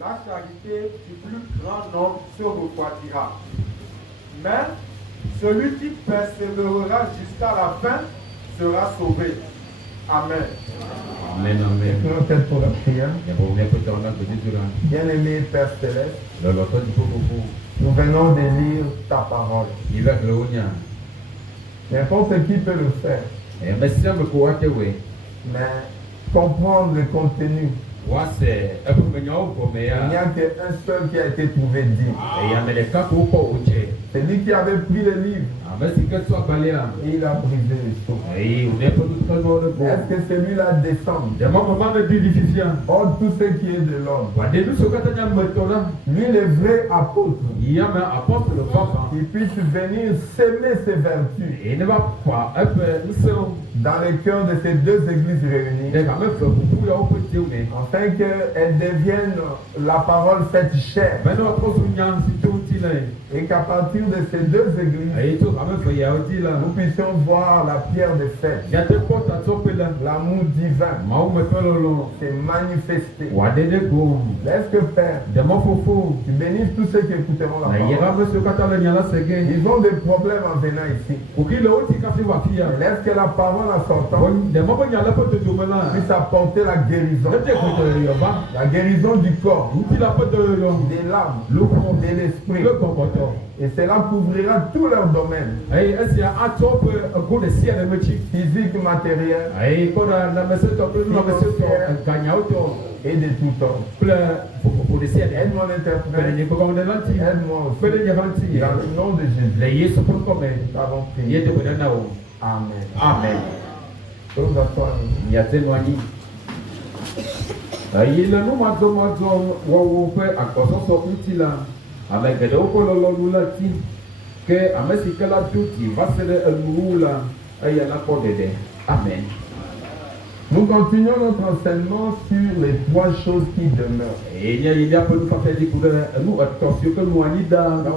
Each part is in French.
la charité du plus grand nombre se refroidira. Mais celui qui persévérera jusqu'à la fin sera sauvé. Amen. Amen, amen. Maintenant, peut-être pour la prière. Bien-aimé Père Céleste, nous venons de lire ta parole. N'importe qui peut le faire. Mais comprendre le contenu, il n'y a qu'un seul qui a été trouvé digne. C'est lui qui avait pris le livre et il a brisé le sceau. Est-ce que celui-là descend? Or, tout ce qui est de l'homme. Lui, le vrai apôtre, il puisse venir s'aimer ses vertus dans le cœur de ces deux églises réunies, afin qu'elles deviennent la parole faite chair. Et qu'à partir de ces deux églises, nous puissions voir la pierre de fête, l'amour divin s'est manifesté. Laisse que Père, tu bénisses tous ceux qui écouteront la parole. Ils ont des problèmes en venant ici. Laisse que la parole en sortant puisse apporter la guérison. La guérison du corps, des l'âme, de l'esprit. Et cela couvrira tous leurs domaines. Physique, matériel, et de tout ordre. Aide-moi l'interprète. Aide-moi aussi. Dans le nom de Jésus. Nous avons prié. Amen. Amen. Nous asseoir. Amen. Nous continuons notre enseignement sur les trois choses qui demeurent.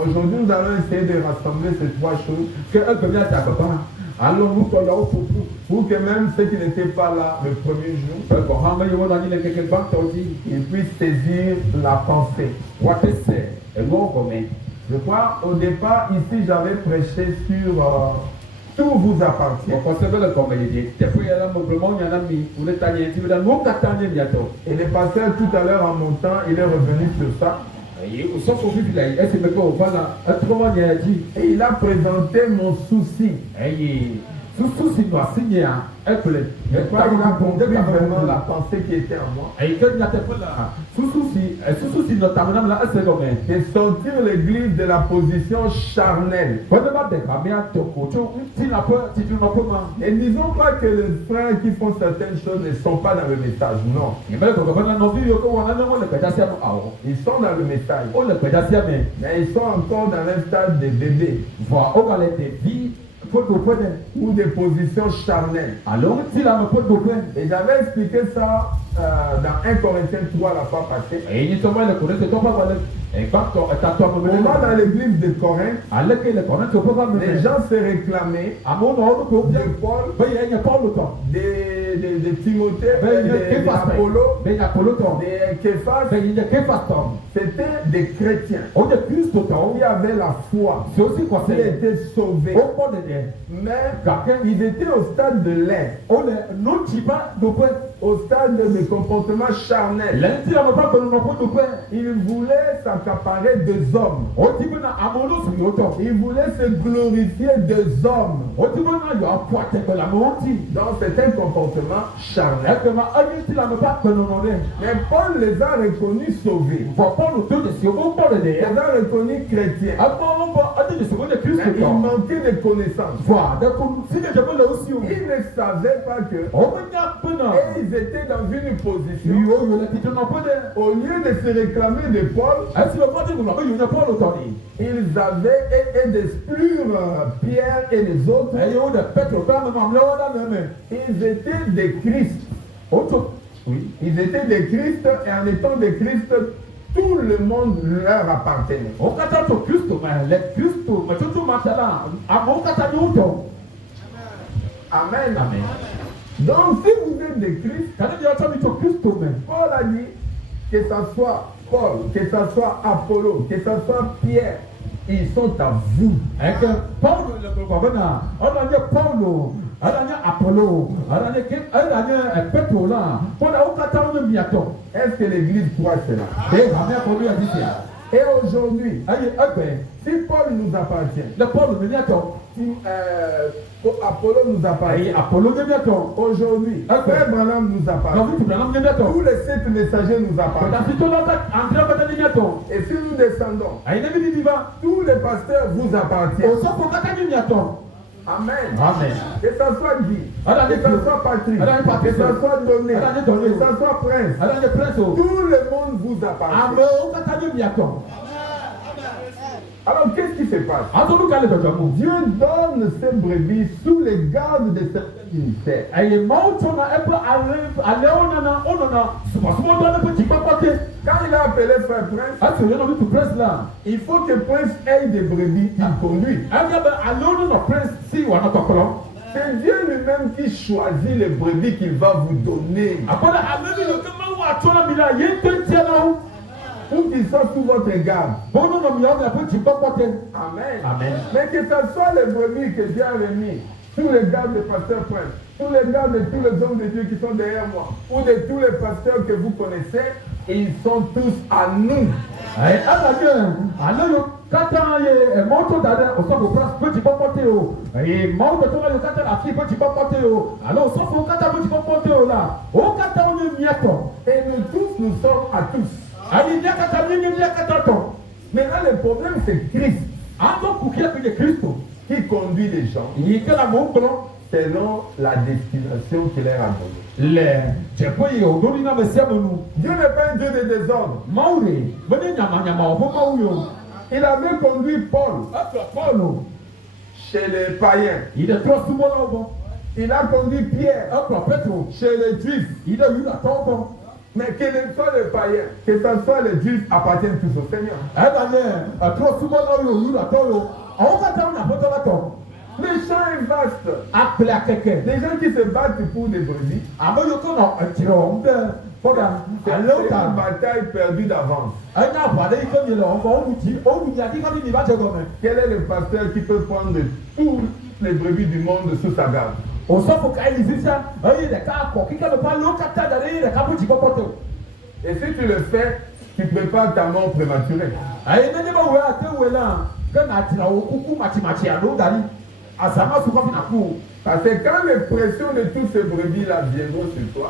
Aujourd'hui, nous allons essayer de rassembler ces trois choses pour que même ceux qui n'étaient pas là le premier jour, ils puissent saisir la pensée. Je crois, au départ, ici, j'avais prêché sur tout vous appartient. Et le pasteur, tout à l'heure, en montant, il est revenu sur ça. Et il a présenté mon souci. Je crois qu'il a compris vraiment la pensée qui était en moi. C'est sortir l'église de la position charnelle. Et disons pas que les frères qui font certaines choses ne sont pas dans le message. Non. Ils sont dans le message. Mais ils sont encore dans un stade de bébé. Ou des positions charnelles. Et j'avais expliqué ça dans 1 Corinthiens 3 la fois passée. On va dans l'église de Corinthe. Les gens se réclamaient de Paul, de Timothée, d'Apollo, de Képhas. C'était des chrétiens qui avaient la foi, qui étaient sauvés. Mais ils étaient au stade de l'air, au stade de comportement charnel. Ils voulaient s'accaparer des hommes. Ils voulaient se glorifier des hommes. Donc c'est un comportement charnel. Mais Paul les a reconnus sauvés. Il les a reconnus chrétiens. Mais il manquait de connaissances. Ils ne savaient pas que et ils étaient dans une position au lieu de se réclamer de Paul, ils avaient et d'exclure Pierre et les autres. Ils étaient des Christ. Ils étaient des Christ et en étant des Christ, tout le monde leur appartenait. Amen. Amen. Donc si vous êtes des Christ, Paul a dit que ça soit Paul, que ce soit Apollo, que ce soit Pierre, ils sont à vous. Est-ce que Paul, l'église croit cela? Et aujourd'hui, si Paul nous appartient, si Apollo nous appartient, aujourd'hui, Frère Branham nous appartient, tous les 7 messagers nous appartiennent. Et si nous descendons, tous les pasteurs vous appartiennent. Amen. Amen. Que ce soit Guy, que ce soit Patrick, que ce soit Donné, que ce soit Prince, tout le monde vous appartient. Alors qu'est-ce qui se passe? Dieu donne ses brebis sous les gardes de certains ministères. Quand il a appelé Frère Prince, il faut que Prince ait des brebis qu'il conduit. C'est Dieu lui-même qui choisit les brebis qu'il va vous donner. Pour qu'ils soient sous votre garde. Amen. Amen. Mais que ce soit les brebis que Dieu a remis, tous les gardes de Pasteur Prince, tous les gardes de tous les hommes de Dieu qui sont derrière moi, ou de tous les pasteurs que vous connaissez, ils sont tous à nous. Et nous tous, nous sommes à tous. Maintenant, le problème, c'est Christ qui conduit les gens selon la destination qu'il leur a donnée. Dieu n'est pas un Dieu de désordre. Il avait conduit Paul chez les païens. Il a conduit Pierre chez les Juifs. Mais que ce soit les païens, que ce soit les Juifs, appartiennent tous au Seigneur. Le champ est vaste. Les gens qui se battent pour des brebis, c'est une bataille perdue d'avance. Quel est le pasteur qui peut prendre tous les brebis du monde sous sa garde? Et si tu le fais, tu prépares ta mort prématurée. Parce que quand les pressions de tous ces brebis-là viendront sur toi,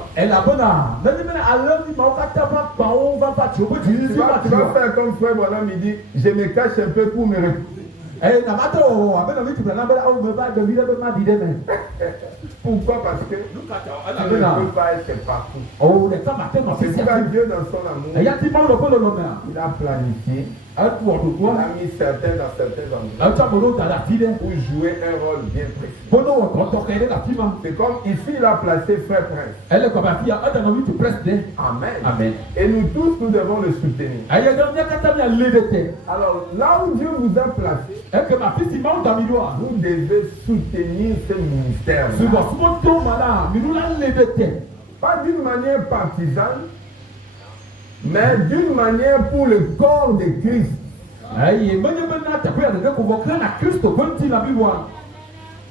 tu vas faire comme Frère Branham, il dit, je me cache un peu pour me reposer. Pourquoi? Parce que tu ne peux pas être partout. C'est pourquoi Dieu, dans son amour, il a planifié, il a mis certains dans certains endroits pour jouer un rôle bien précis. C'est comme ici, il a placé Frère Prince. Amen. Amen. Et nous tous, nous devons le soutenir. Alors, là où Dieu vous a placé, vous devez soutenir ce ministère. Pas d'une manière partisane, mais d'une manière pour le corps de Christ.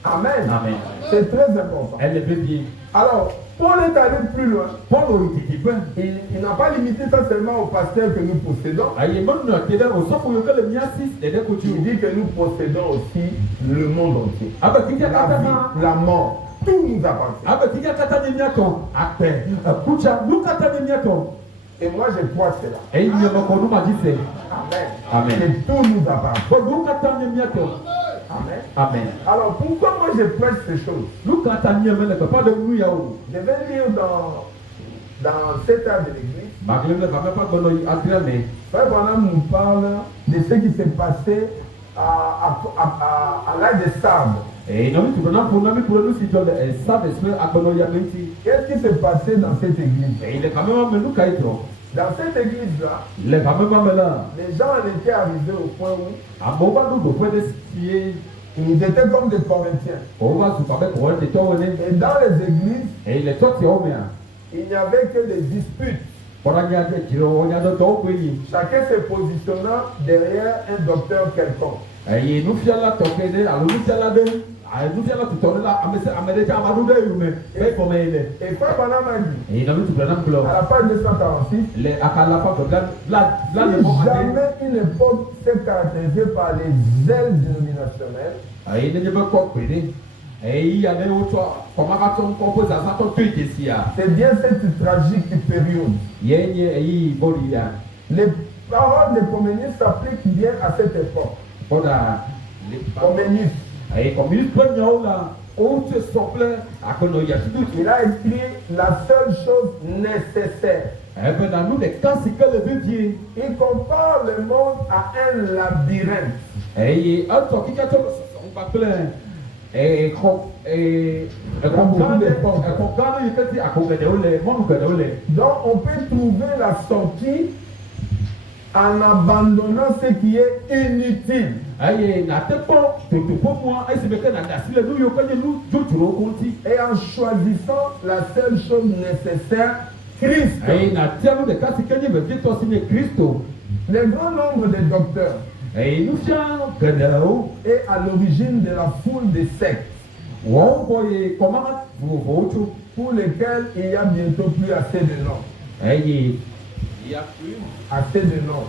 Amen. Amen. C'est très important. Alors, Paul est allé plus loin. Il n'a pas limité ça seulement aux pasteurs que nous possédons. Il dit que nous possédons aussi le monde entier. La vie, la mort, tout nous appartient. Et moi je crois cela. Amen. Amen. Que tout nous appartient. Amen. Amen. Alors pourquoi moi je prêche ces choses? Je vais lire dans cette ère de l'église. Frère Branham nous parle de ce qui s'est passé à l'âge des sables. Qu'est-ce qui s'est passé dans cette église? Dans cette église-là, les gens en étaient arrivés au point où ils étaient comme des Corinthiens. Et dans les églises, il n'y avait que des disputes. Chacun se positionnant derrière un docteur quelconque. Et Frère Branham a dit, à la page 246, jamais une époque s'est caractérisée par les ailes dénominationnelles. C'est bien cette tragique période. Les paroles de Comenius s'appliquent bien à cette époque. Comenius. Il a écrit la seule chose nécessaire. Il compare le monde à un labyrinthe. Donc on peut trouver la sortie en abandonnant ce qui est inutile. Et en choisissant la seule chose nécessaire, Christ. Le grand nombre de docteurs est à l'origine de la foule des sectes pour lesquelles il n'y a bientôt plus assez de noms. Assez de noms.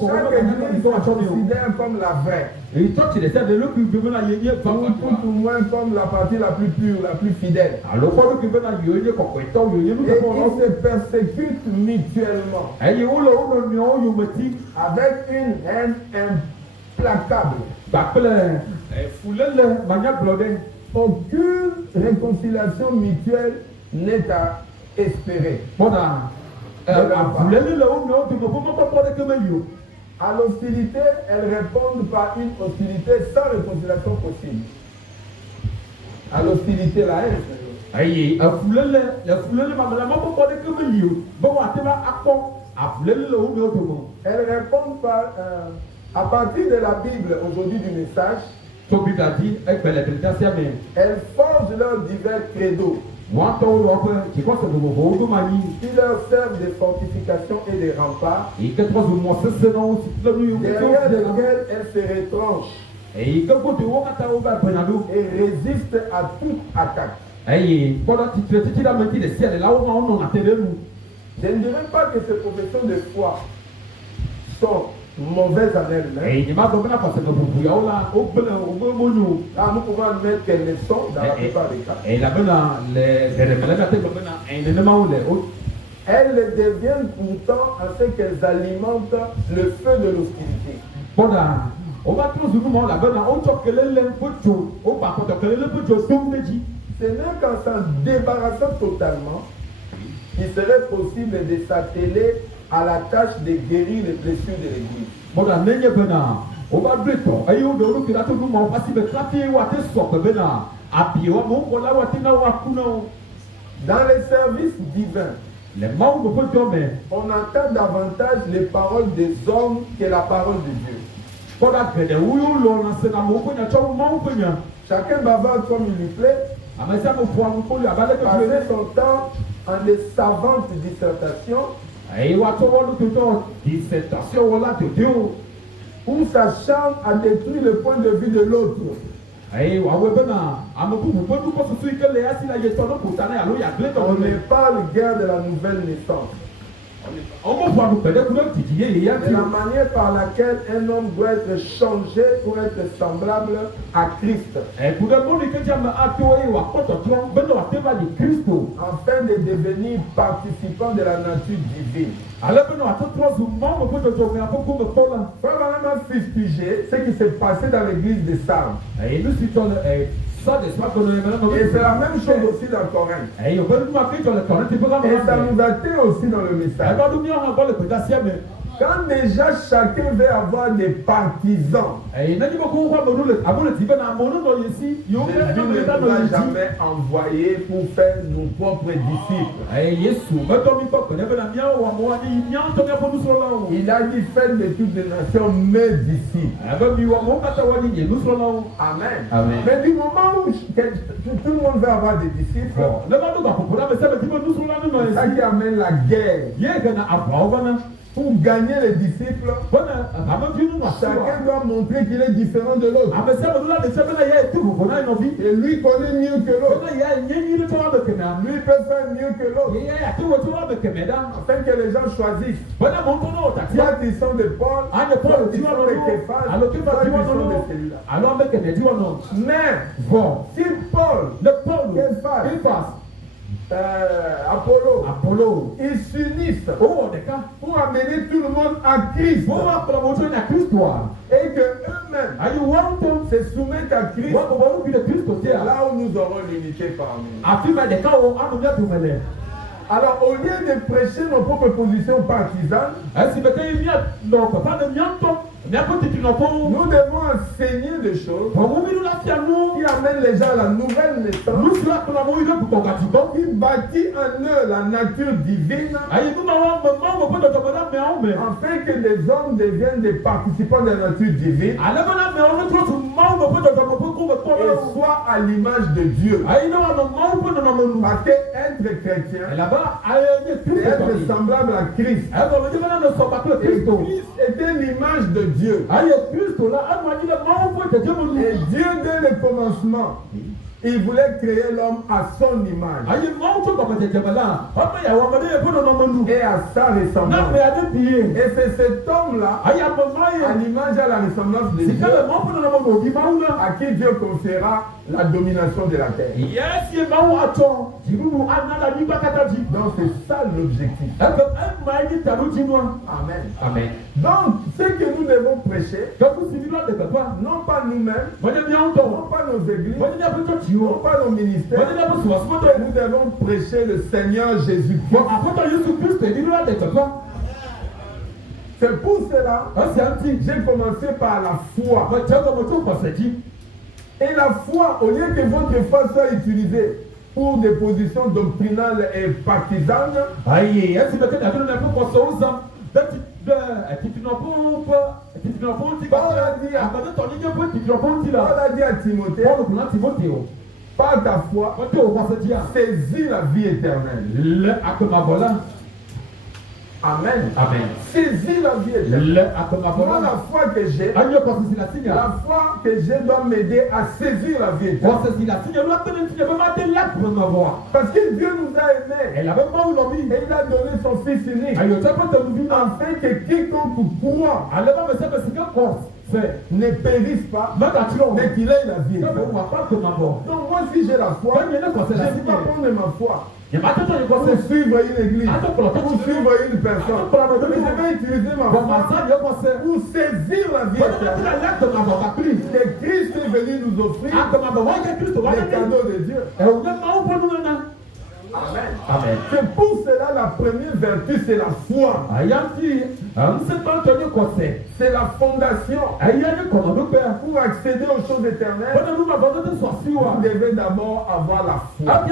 Chaque église se considère comme la vraie. Tout ou moins comme la partie la plus pure, la plus fidèle. Et ils se persécutent mutuellement avec une haine implacable. Aucune réconciliation mutuelle n'est à espérer. À l'hostilité, elles répondent par une hostilité sans réconciliation possible. À l'hostilité, la haine. Elles répondent par, à partir de la Bible aujourd'hui du message, elles forgent leurs divers credos qui leur servent de fortification et de remparts derrière lesquels elles se retranchent et résistent à toute attaque. Je ne dirais pas que ces professions de foi sont mauvaises en elles-mêmes. Nous pouvons admettre qu'elles le sont dans la plupart des cas. Elles le deviennent pourtant à ce qu'elles alimentent le feu de l'hostilité. Ce n'est qu'en s'en débarrassant totalement qu'il serait possible de s'atteler à la tâche de guérir les blessures de l'Église. Dans les services divins, on entend davantage les paroles des hommes que la parole de Dieu. Chacun bavarde comme il lui plaît, passer son temps en des savantes dissertations où s'acharne à détruire le point de vue de l'autre. On ne parle guère de la nouvelle naissance, de la manière par laquelle un homme doit être changé pour être semblable à Christ, afin de devenir participant de la nature divine. Frère Branham a fustigé ce qui s'est passé dans l'église de Sardes. Et c'est la même chose aussi dans Corinthe. Et ça nous a été aussi dans le message. Quand déjà chacun veut avoir des partisans, Jésus ne va jamais envoyer pour faire nos propres disciples. Il a dit faites de toutes les nations mes disciples. Amen. Amen. Mais du moment où tout le monde veut avoir des disciples, c'est ça qui amène la guerre. Pour gagner les disciples, chacun doit montrer qu'il est différent de l'autre. Et lui connaît mieux que l'autre. Lui peut faire mieux que l'autre. Afin que les gens choisissent. Soit ils sont de Paul, soit ils sont de Képhas, soit ils sont de celui-là. Mais si Paul, Képhas, Apollo, ils s'unissent pour amener tout le monde à Christ et que eux-mêmes se soumettent à Christ, là où nous aurons l'unité parmi nous. Alors au lieu de prêcher nos propres positions partisanes, nous devons enseigner des choses qui amènent les gens à la nouvelle naissance, qui bâtit en eux la nature divine, afin que les hommes deviennent des participants de la nature divine et soient à l'image de Dieu. Parce qu'être chrétien, c'est être semblable à Christ. Et Christ était l'image de Dieu. Et Dieu, dès le commencement, il voulait créer l'homme à son image et à sa ressemblance. Et c'est cet homme-là, à l'image et à la ressemblance de Dieu, à qui Dieu confiera la domination de la terre. Donc c'est ça l'objectif. Amen. Amen. Donc ce que nous devons prêcher, non pas nous-mêmes, non pas nos églises, non pas nos ministères, nous devons prêcher le Seigneur Jésus-Christ. C'est pour cela que j'ai commencé par la foi. Et la foi, au lieu que votre foi soit utilisée pour des positions doctrinales et partisanes, Paul a dit à Timothée, par ta foi, saisis la vie éternelle. Amen. Amen. Saisis la vie éternelle. Moi, la foi que j'ai, doit m'aider à saisir la vie éternelle. Parce que Dieu nous a aimés. Et il a donné son Fils unique. Afin que quiconque croit ne périsse pas, mais qu'il ait la vie éternelle. Donc moi, si j'ai la foi, je ne peux pas prendre ma foi pour suivre une église, pour suivre une personne. Mais je vais utiliser ma foi pour saisir la vie éternelle que Christ est venu nous offrir, les cadeaux de Dieu. Amen. Amen. C'est pour cela la première vertu, c'est la foi. C'est la fondation. Pour accéder aux choses éternelles, vous devez d'abord avoir la foi.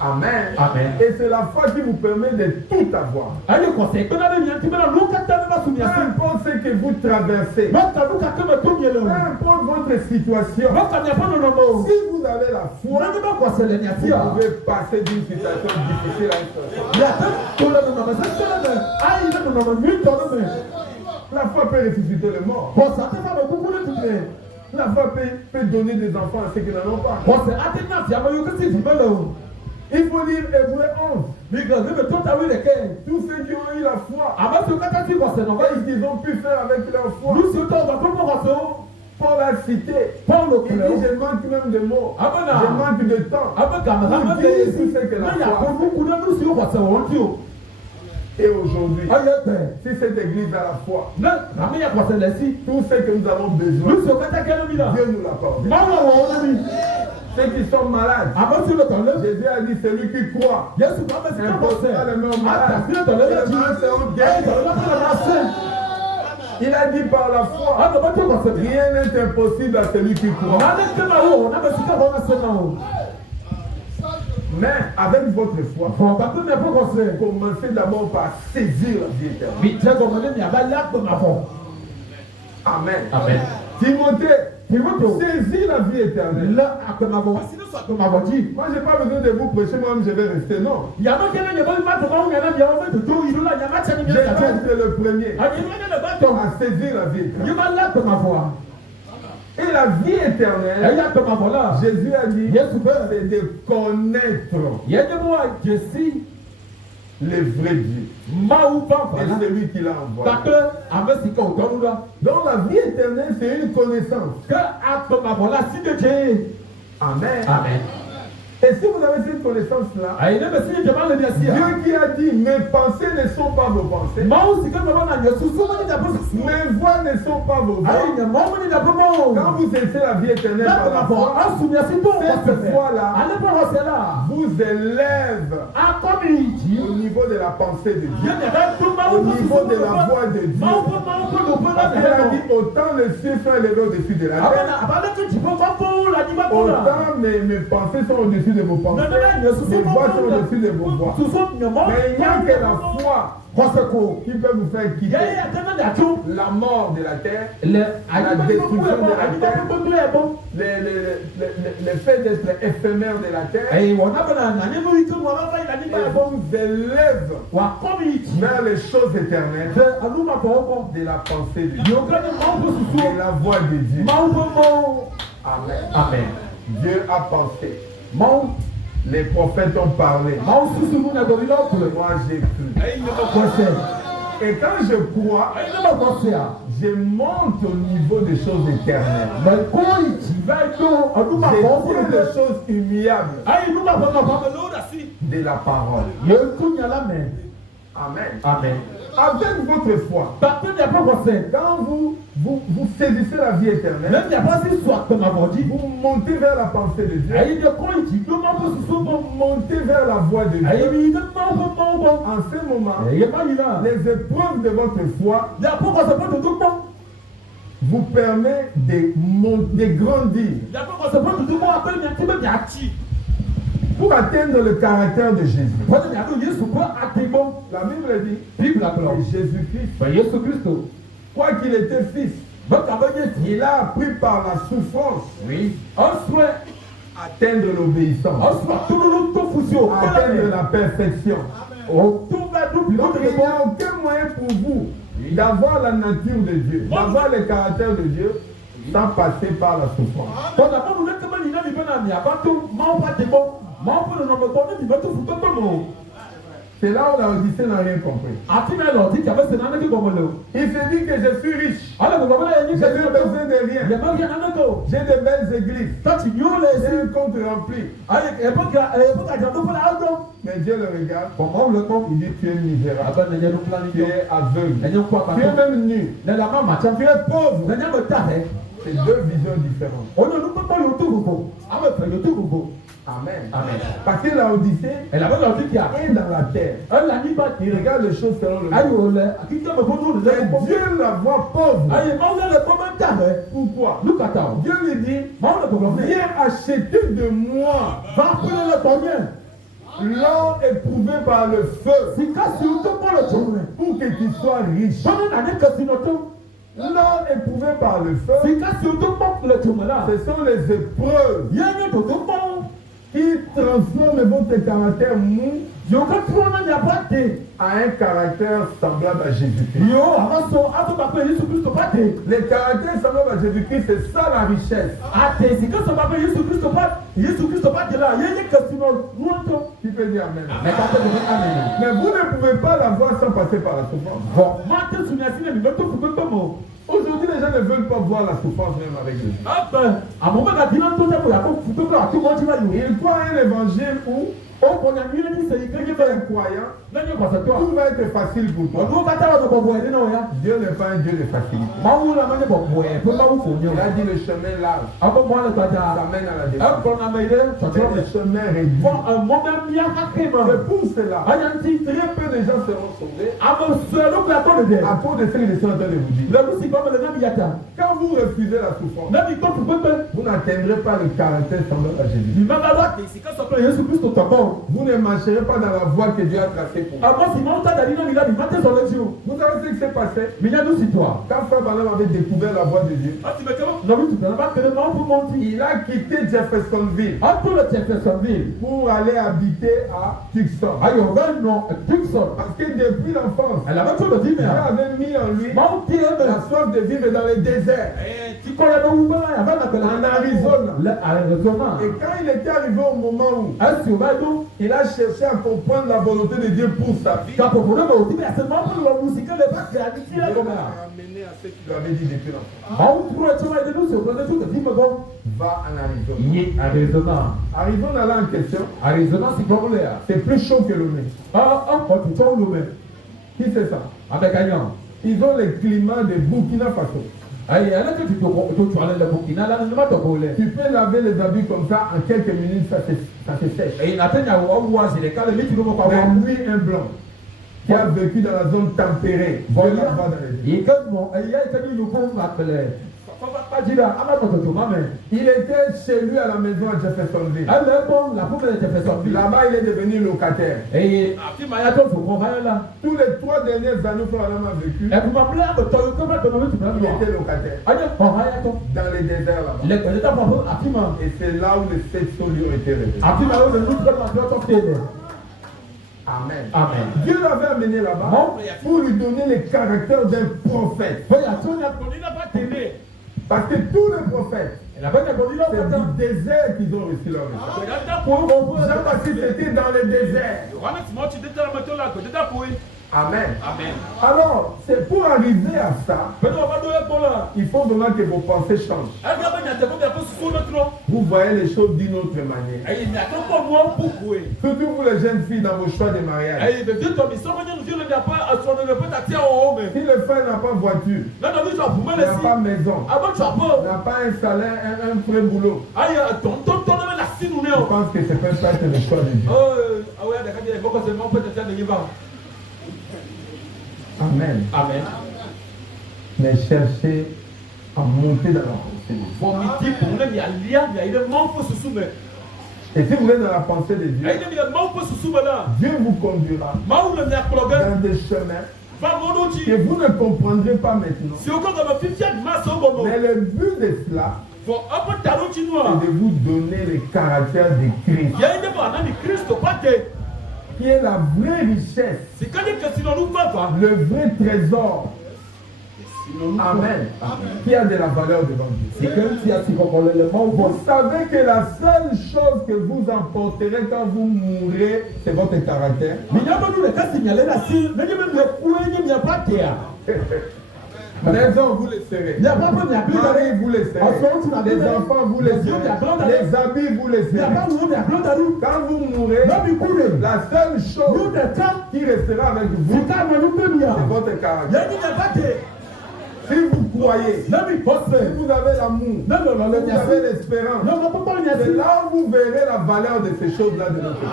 Amen. Amen. Et c'est la foi qui vous permet de tout avoir. Peu importe ce que vous traversez, peu importe votre situation, si vous avez la foi, vous pouvez passer d'une situation difficile à une situation. La foi peut ressusciter les morts. La foi peut donner des enfants à ceux qui n'en ont pas. Il faut lire Hébreu 11. Tous ceux qui ont eu la foi, et qu'ils ont pu faire avec leur foi. Paul a cité. Il dit je manque même de mots. Je manque de temps. Pour dire tout ce que la foi. Et aujourd'hui, si cette église a la foi, tout ce que nous avons besoin, Dieu nous l'accorde. Ceux qui sont malades. Jésus a dit celui qui croit. Imposera les mains aux malades. Les malades seront guéris. Il a dit par la foi. Rien n'est impossible à celui qui croit. Mais avec votre foi, commencez d'abord par saisir la vie éternelle. Amen. Amen. Timothée, saisis la vie éternelle. Moi, je n'ai pas besoin de vous prêcher, moi-même je vais rester, non. Je reste le premier à saisir la vie éternelle. Et la vie éternelle, Jésus a dit, c'est de connaître le vrai Dieu. Et celui qui l'a envoyé. Donc la vie éternelle, c'est une connaissance. Amen. Amen. Et si vous avez cette connaissance-là, Dieu qui a dit, mes pensées ne sont pas vos pensées, mes voix ne sont pas vos voix. Quand vous cessez la vie éternelle par la foi, cette foi-là vous élève au niveau de la pensée de Dieu, au niveau de la voix de Dieu. Parce qu'il a dit, autant le ciel sont élevés au-dessus de la terre, autant mes pensées sont au-dessus de vos pensées, mes voix sont au-dessus de vos voix. Mais il n'y a que la foi qui peut vous faire quitter la mort de la terre, la destruction de la terre, le fait d'être éphémère de la terre, et vous élève vers les choses éternelles de la pensée de Dieu, de la voix de Dieu. Amen. Amen. Dieu a pensé. Les prophètes ont parlé. Moi j'ai cru. Et quand je crois, je monte au niveau des choses éternelles. Je des choses humiliables de la parole. Amen. Amen. Avec votre foi, quand vous saisissez la vie éternelle, vous montez vers la pensée de Dieu, vous montez vers la voix de Dieu. En ce moment, les épreuves de votre foi vous permettent de grandir pour atteindre le caractère de Jésus. La Bible dit que Jésus-Christ, quoi qu'il était fils, il a appris par la souffrance atteindre l'obéissance, atteindre la perfection. Donc il n'y a aucun moyen pour vous d'avoir la nature de Dieu, d'avoir le caractère de Dieu sans passer par la souffrance. C'est là où la Odyssée n'a rien compris. Il se dit que je suis riche. Je n'ai besoin de rien. J'ai de belles églises. J'ai un compte rempli. Mais Dieu le regarde. Il dit tu es misérable. Tu es aveugle. Tu es même nu. Tu es pauvre. C'est deux visions différentes. Amen. Amen. Parce que la Odyssée est dans la terre. Il regarde les choses selon le monde. Et Dieu la voit pauvre. Pourquoi? Dieu lui dit, viens acheter de moi l'or éprouvé par le feu pour que tu sois riche. L'or éprouvé par le feu, ce sont les épreuves qui transforment votre caractère mou à un caractère semblable à Jésus-Christ. Le caractère semblable à Jésus-Christ, c'est ça la richesse. Tu peux dire Amen. Mais vous ne pouvez pas l'avoir sans passer par la souffrance. Aujourd'hui, les gens ne veulent pas voir la souffrance même avec Dieu. Il croit un évangile où Tu es un croyant, tout va être facile pour toi. Dieu n'est pas un Dieu de facilité. Il a dit le chemin large, ça mène à la descente. Mais le chemin réduit. C'est pour cela, très peu de gens seront sauvés à cause de ce que je suis en train de vous dire. Quand vous refusez la souffrance, vous n'atteindrez pas le caractère semblable à Jésus. Vous ne marcherez pas dans la voie que Dieu a tracée pour vous. Vous savez ce qui s'est passé? Quand Frère Branham avait découvert la voie de Dieu, il a quitté Jeffersonville pour aller habiter à Tucson. Parce que depuis l'enfance, Dieu avait mis en lui la soif de vivre dans les déserts. En Arizona. Et quand il était arrivé au moment où il a cherché à comprendre la volonté de Dieu pour sa vie, il l'a ramené à ce qu'il avait dit depuis l'enfance. Va en Arizona. Arizona là en question, c'est plus chaud que Lomé. Qui c'est ça? Ils ont le climat de Burkina Faso. Tu peux laver les habits comme ça, en quelques minutes, ça se sèche. Mais lui, un blanc qui a vécu dans la zone tempérée, il était chez lui à la maison à Jeffersonville. Là-bas, il est devenu locataire. Tous les 3 dernières années que madame a vécu, il était locataire. Dans les déserts là-bas. Et c'est là où les 7 lui ont été révélés. Amen. Amen. Dieu l'avait amené là-bas pour lui donner le caractère d'un prophète. Parce que tous les prophètes, c'est du désert qu'ils ont reçu leur message. Jean-Baptiste était dans le désert. Amen. Amen. Alors, c'est pour arriver à ça, il faut vraiment que vos pensées changent. Vous voyez les choses d'une autre manière. Surtout vous les jeunes filles dans vos choix de mariage. Si le frère n'a pas voiture, n'a pas maison, n'a pas un salaire, un vrai boulot, je pense que ce peut pas être le choix de Dieu. Amen. Amen. Mais cherchez à monter dans la pensée. Et si vous êtes dans la pensée de Dieu, Dieu vous conduira dans des chemins que vous ne comprendrez pas maintenant. Mais le but de cela, c'est de vous donner le caractère de Christ, qui est la vraie richesse, le vrai trésor. Amen. Qui a de la valeur devant Dieu. Vous savez que la seule chose que vous emporterez quand vous mourrez, c'est votre caractère. Maison, vous les serez. Marie, vous les serez. Les enfants, vous les serez. Les habits, vous les serez. Quand vous mourrez, la seule chose qui restera avec vous, c'est votre caractère. Si vous croyez, si vous avez l'amour, vous avez l'espérance, c'est là où vous verrez la valeur de ces choses-là de notre vie.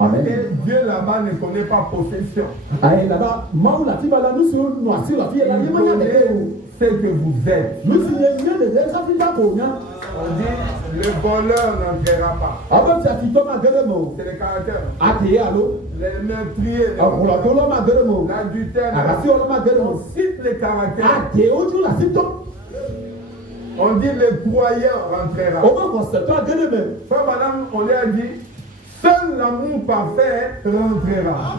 Amen. Et Dieu là-bas ne connaît pas possession. Il connaît ce que vous êtes. On dit, le voleur n'entrera pas. C'est le caractère. Les meurtriers, l'adultère, on cite les caractères. On dit le croyant rentrera. Frère madame, on lui a dit, seul l'amour parfait rentrera.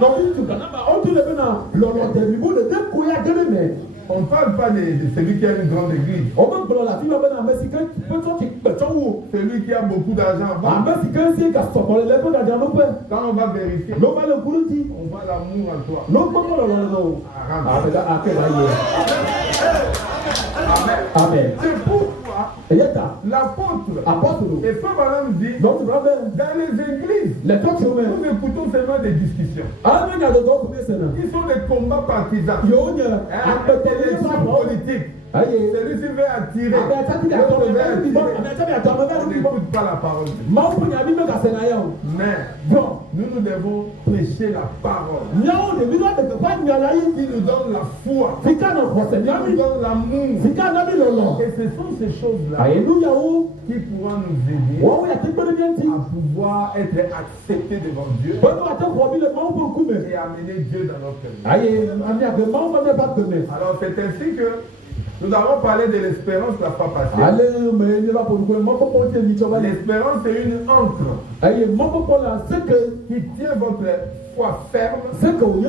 On ne parle pas de celui qui a une grande église. Celui qui a beaucoup d'argent. Quand on va vérifier, on voit l'amour en toi. Amen. C'est pourquoi L'apôtre. Et Frère Branham dit, dans les églises, nous écoutons seulement des discussions. Qui sont des combats partisans. Élections politiques. Celui-ci veut attirer. On n'écoute pas la parole. Mais nous devons prêcher la parole. Qui nous donne la foi. Qui nous donne l'amour. Et ce sont ces choses-là qui pourront nous aider à pouvoir être acceptés devant Dieu et amener Dieu dans notre vie. Alors c'est ainsi que nous avons parlé de l'espérance la fois passée. L'espérance c'est une ancre qui tient votre foi ferme. Que vous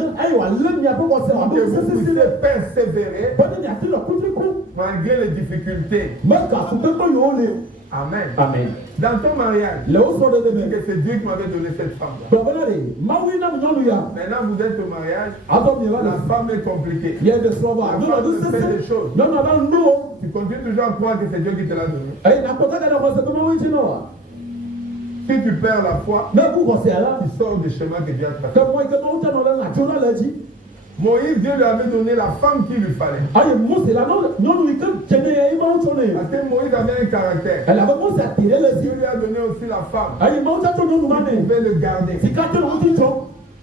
puissiez persévérer malgré les difficultés. Amen. Amen. Dans ton mariage, que c'est Dieu qui m'avait donné cette femme-là. Maintenant, vous êtes au mariage, la femme est compliquée. La femme fait des choses. Tu continues toujours à croire que c'est Dieu qui te l'a donné. Si tu perds la foi, tu sors du chemin que Dieu a tracé. Moïse, Dieu lui avait donné la femme qu'il lui fallait. Parce que Moïse avait un caractère. Dieu lui a donné aussi la femme. Il pouvait le garder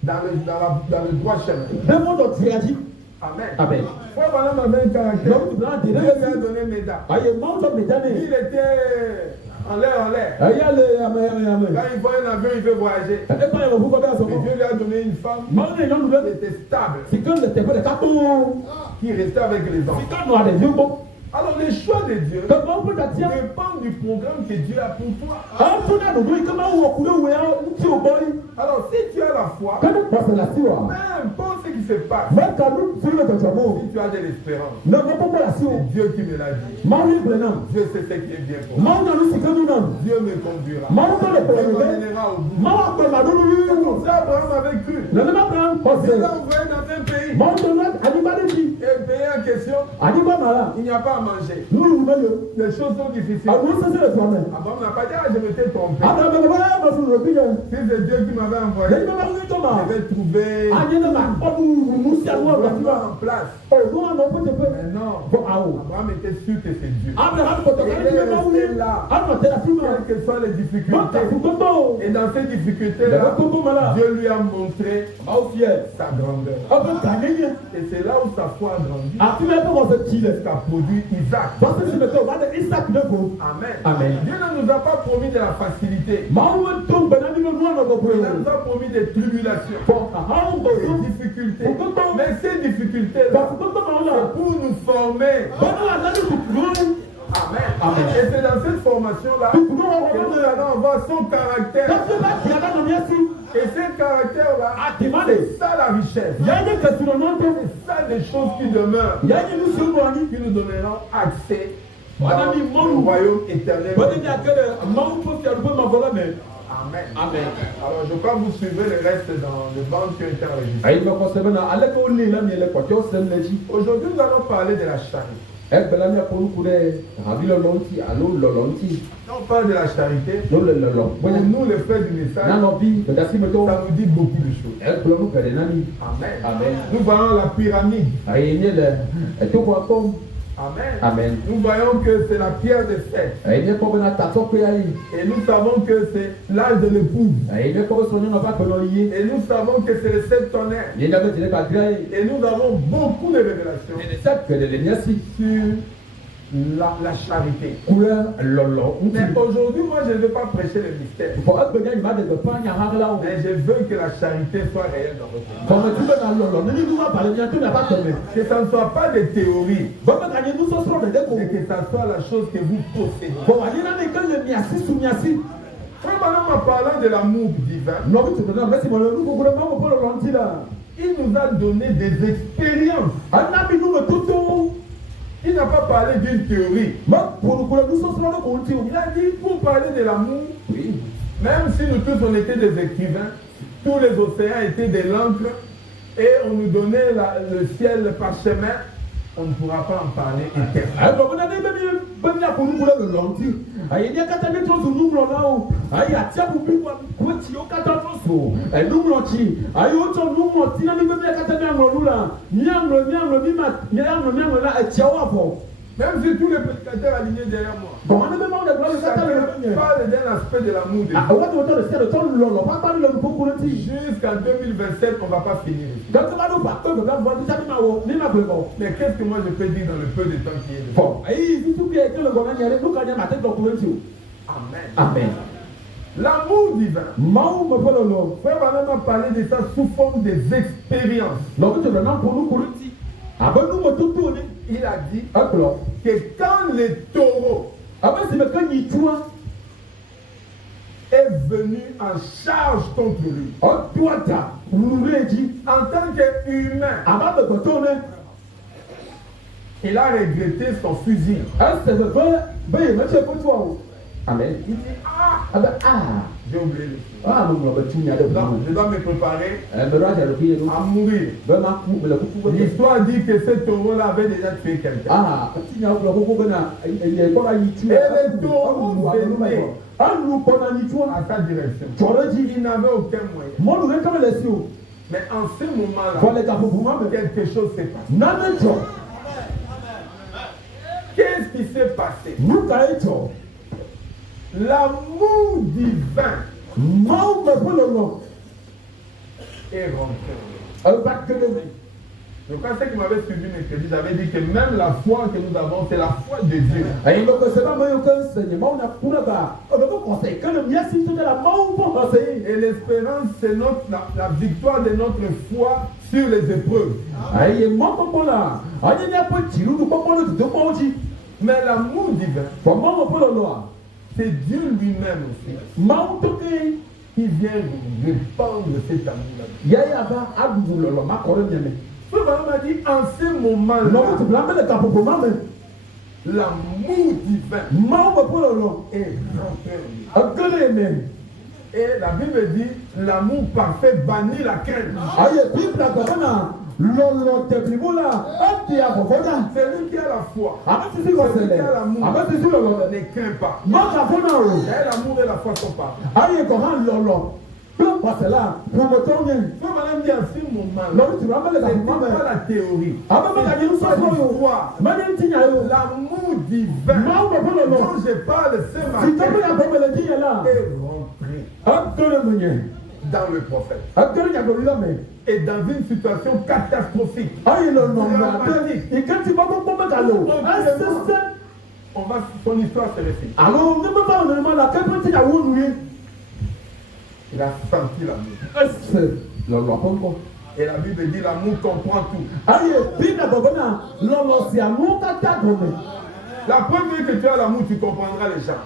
dans le droit chemin. Amen. Amen. Frère Branham avait un caractère. Dieu lui a donné Méda. Il était en l'air. Quand il voit un avion, il veut voyager. Et Dieu lui a donné une femme qui était stable, qui restait avec les enfants. Alors les choix de Dieu dépendent du programme que Dieu a pour toi. Alors si tu as la foi, peu importe ce qui se passe, si tu as de l'espérance, c'est Dieu qui me l'a dit. Dieu sait ce qui est bien pour moi. Dieu me conduira. Dieu m'amènera au bout. C'est comme ça Abraham avait cru. Dieu l'a envoyé dans un pays. Et le pays en question, il n'y a pas à manger. Les choses sont difficiles. Abraham n'a pas dit, je m'étais trompé. Si c'est Dieu qui m'avait envoyé, je vais trouver en place. Mais non, Abraham était sûr que c'est Dieu. Il est resté là, quelles que soient les difficultés. Et dans ces difficultés-là, Dieu lui a montré sa grandeur. Et c'est là où sa foi a grandi. C'est qu'a produit Isaac. Amen. Amen. Dieu ne nous a pas promis de la facilité. Il nous a promis des tribulations, des difficultés. Mais ces difficultés-là, c'est pour nous former. Amen. Amen. Et c'est dans cette formation-là que nous allons avoir son caractère. Et ce caractère-là, c'est ça la richesse. C'est ça des choses qui demeurent, qui nous donneront accès dans le royaume éternel. Amen. Amen. Alors je crois que vous suivez le reste dans le banc qui a été enregistré. Aujourd'hui nous allons parler de la charité. Quand on parle de la charité, pour nous les frères du message, ça nous dit beaucoup de choses. Amen. Amen. Nous voyons la pyramide. Amen. Amen. Nous voyons que c'est la pierre de fête. Et nous savons que c'est l'âge de l'épouse. Et nous savons que c'est le 7 tonnerres. Et nous avons beaucoup de révélations sur la charité. Mais aujourd'hui, moi, je ne veux pas prêcher le mystère. Mais je veux que la charité soit réelle dans votre vie. Que ça ne soit pas des théories. Mais que ça soit la chose que vous possédez. Frère Branham, en parlant de l'amour divin, il nous a donné des expériences. Il n'a pas parlé d'une théorie. Il a dit, pour parler de l'amour, même si nous tous on était des écrivains, tous les océans étaient des l'encre, et on nous donnait le ciel parchemin, on ne pourra pas en parler éternellement. Même si tous les prédicateurs alignés derrière moi, parle d'un aspect de l'amour de Dieu. Jusqu'en 2027, on ne va pas finir. Mais qu'est-ce que moi je peux dire dans le peu de temps qui est devant? Amen. Amen. L'amour divin. Frère Branham a parlé de ça sous forme des expériences. Il a dit que quand le taureau est venu en charge contre lui, en tant qu'humain, il a regretté son fusil. Amen. Il dit, j'ai oublié le fusil. Je dois me préparer à mourir. L'histoire dit que ce taureau-là avait déjà tué quelqu'un. Et le taureau venait à sa direction. Il n'avait aucun moyen. Mais en ce moment-là, quelque chose s'est passé. Qu'est-ce qui s'est passé? L'amour divin est rentré. Je crois que ceux qui m'avaient suivi mercredi, j'avais dit que même la foi que nous avons, c'est la foi de Dieu. Et l'espérance, c'est la victoire de notre foi sur les épreuves. Mais l'amour divin, c'est Dieu lui-même aussi qui vient répandre cet amour-là. Frère m'a dit, en ce moment-là, l'amour divin est rentré. Et la Bible dit, l'amour parfait bannit la crainte. C'est lui qui a la foi. C'est lui qui a l'amour. Ne craint pas. Et l'amour et la foi sont pas. Frère Madame dit en ce moment-là, c'est pas la théorie. L'amour divin dont je parle ce matin est rentré dans le prophète. Et dans une situation catastrophique. Son histoire se récite. Il a senti l'amour. Et la Bible dit l'amour comprend tout. La première que tu as l'amour, tu comprendras les gens.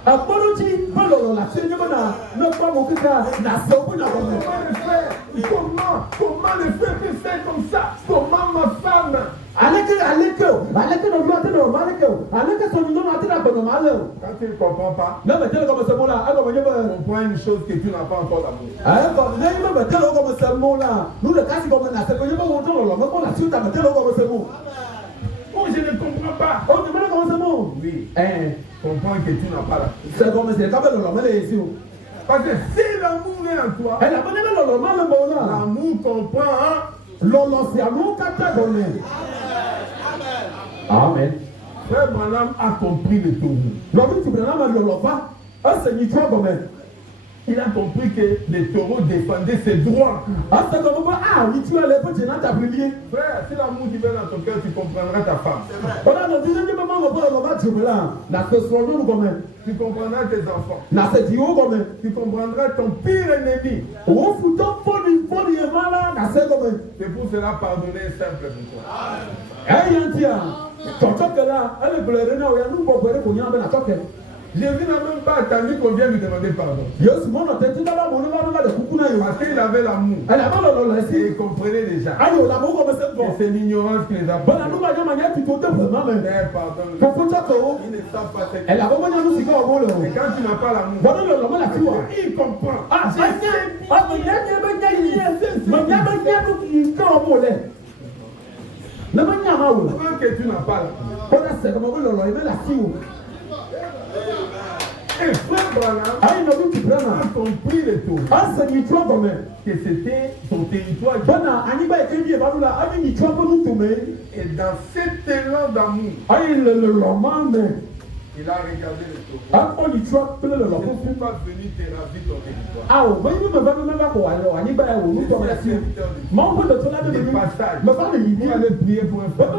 Comment le frère peut faire comme ça? Comment ma femme? Quand tu ne comprends pas, comprends une chose que tu n'as pas encore l'amour. Oh, je ne comprends pas. Oui. Comprends que tu n'as pas l'amour. Parce que si l'amour est en toi, l'amour comprend. Amen. Frère Branham a compris le taureau. Il a compris que le taureau défendait ses droits. Frère, si l'amour divin dans ton cœur, tu comprendras ta femme. Tu comprendras tes enfants. Tu comprendras ton pire ennemi. C'est pour cela pardonner est simple pour toi. Jésus n'a même pas attendu qu'on vienne lui demander pardon. Parce qu'il avait l'amour. Et il comprenait déjà. Et c'est l'ignorance qui les a pardonnés. Mais pardonne. Ils ne savent pas ce qu'ils font. Et quand tu n'as pas l'amour, il comprend. que tu n'as pas et frère Branham a compris le tour. Que c'était son territoire. Et dans cet élan d'amour, il a regardé le tour. Je ne suis pas venu te ravir ton territoire. Des passages. Vous allez prier pour un frère.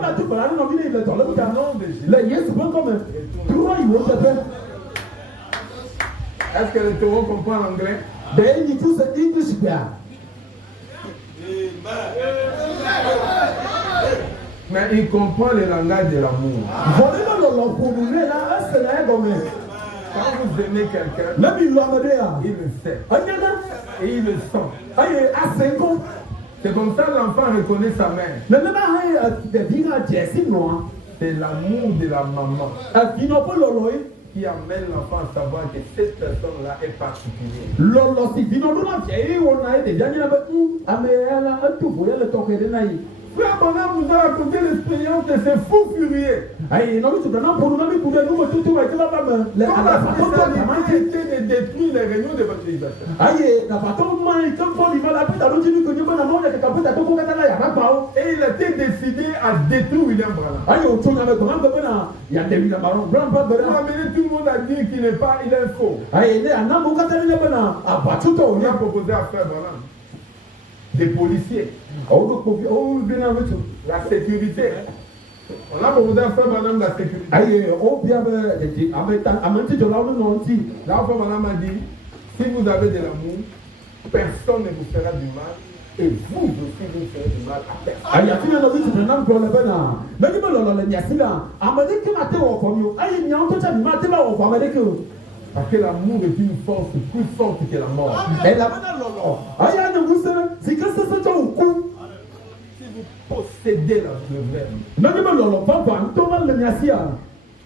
Est-ce que le taureau comprend l'anglais? Mais il comprend le langage de l'amour. Quand vous aimez quelqu'un, il le sait. Et il le sent. C'est comme ça que l'enfant reconnaît sa mère. C'est l'amour de la maman qui amène l'enfant à savoir que cette personne-là est particulière. Frère Branham vous a raconté l'expérience de ces fous furieux. Quand la finalité était de détruire les réunions d'évangélisation. Et il était décidé à détruire William Branham. Pour amener tout le monde à dire qu'il n'est pas, il est faux. On a proposé à Frère Branham des policiers. La sécurité. On a proposé à Frère Branham la sécurité. Là, Frère Branham a dit, si vous avez de l'amour, personne ne vous fera du mal. Et vous aussi, vous ferez du mal à personne. Parce que l'amour est une force plus forte que la mort. Si vous possédez le verbe.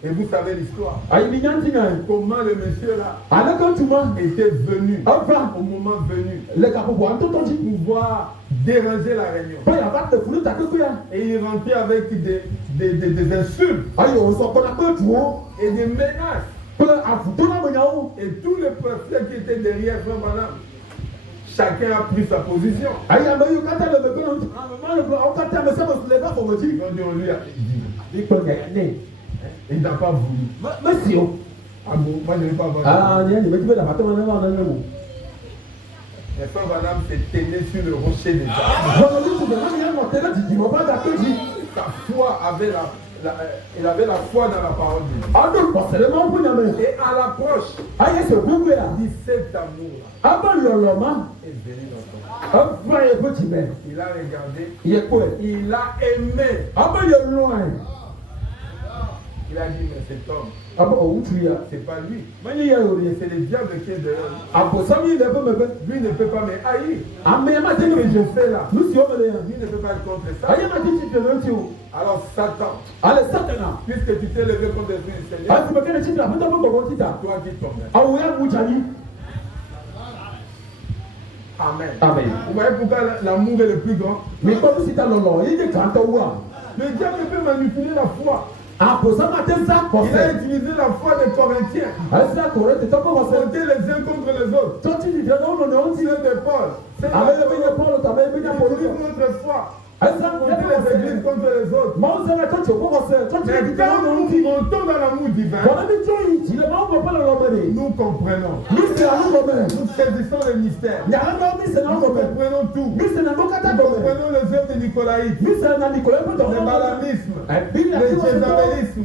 Et vous savez l'histoire. Comment le monsieur là était venu au moment venu pouvoir déranger la réunion. Et il rentrait avec des insultes et des menaces. Et tous les pasteurs qui étaient derrière Frère Branham, chacun a pris sa position. Ils ont dit, on lui a dit. Il n'a pas voulu. Ah bon, moi je n'ai pas voulu. Mais Frère Branham s'est tenu sur le rocher des Sa foi avait il avait la foi dans la parole de Dieu. Et à l'approche de cet amour est venu notre. Il a regardé. Il a aimé. Il a dit, mais cet homme, c'est pas lui. C'est le diable qui est derrière lui. Lui ne peut pas me haïr. Ce que je fais là, lui ne peut pas être contre ça. Alors Satan, puisque tu t'es levé contre l'Esprit du Seigneur, toi qui tombes. Amen. Vous voyez pourquoi l'amour est le plus grand? Le diable peut manipuler la foi. Il a utilisé la foi des Corinthiens. Compter les uns contre les autres. C'est de Paul. C'est notre foi. Compter les églises contre les autres. Mais quand nous montons dans l'amour divin, nous comprenons. Nous saisissons les mystères. Nous comprenons tout. Nous comprenons les œuvres de Nicolaïsme, le balamisme, le jézabélisme.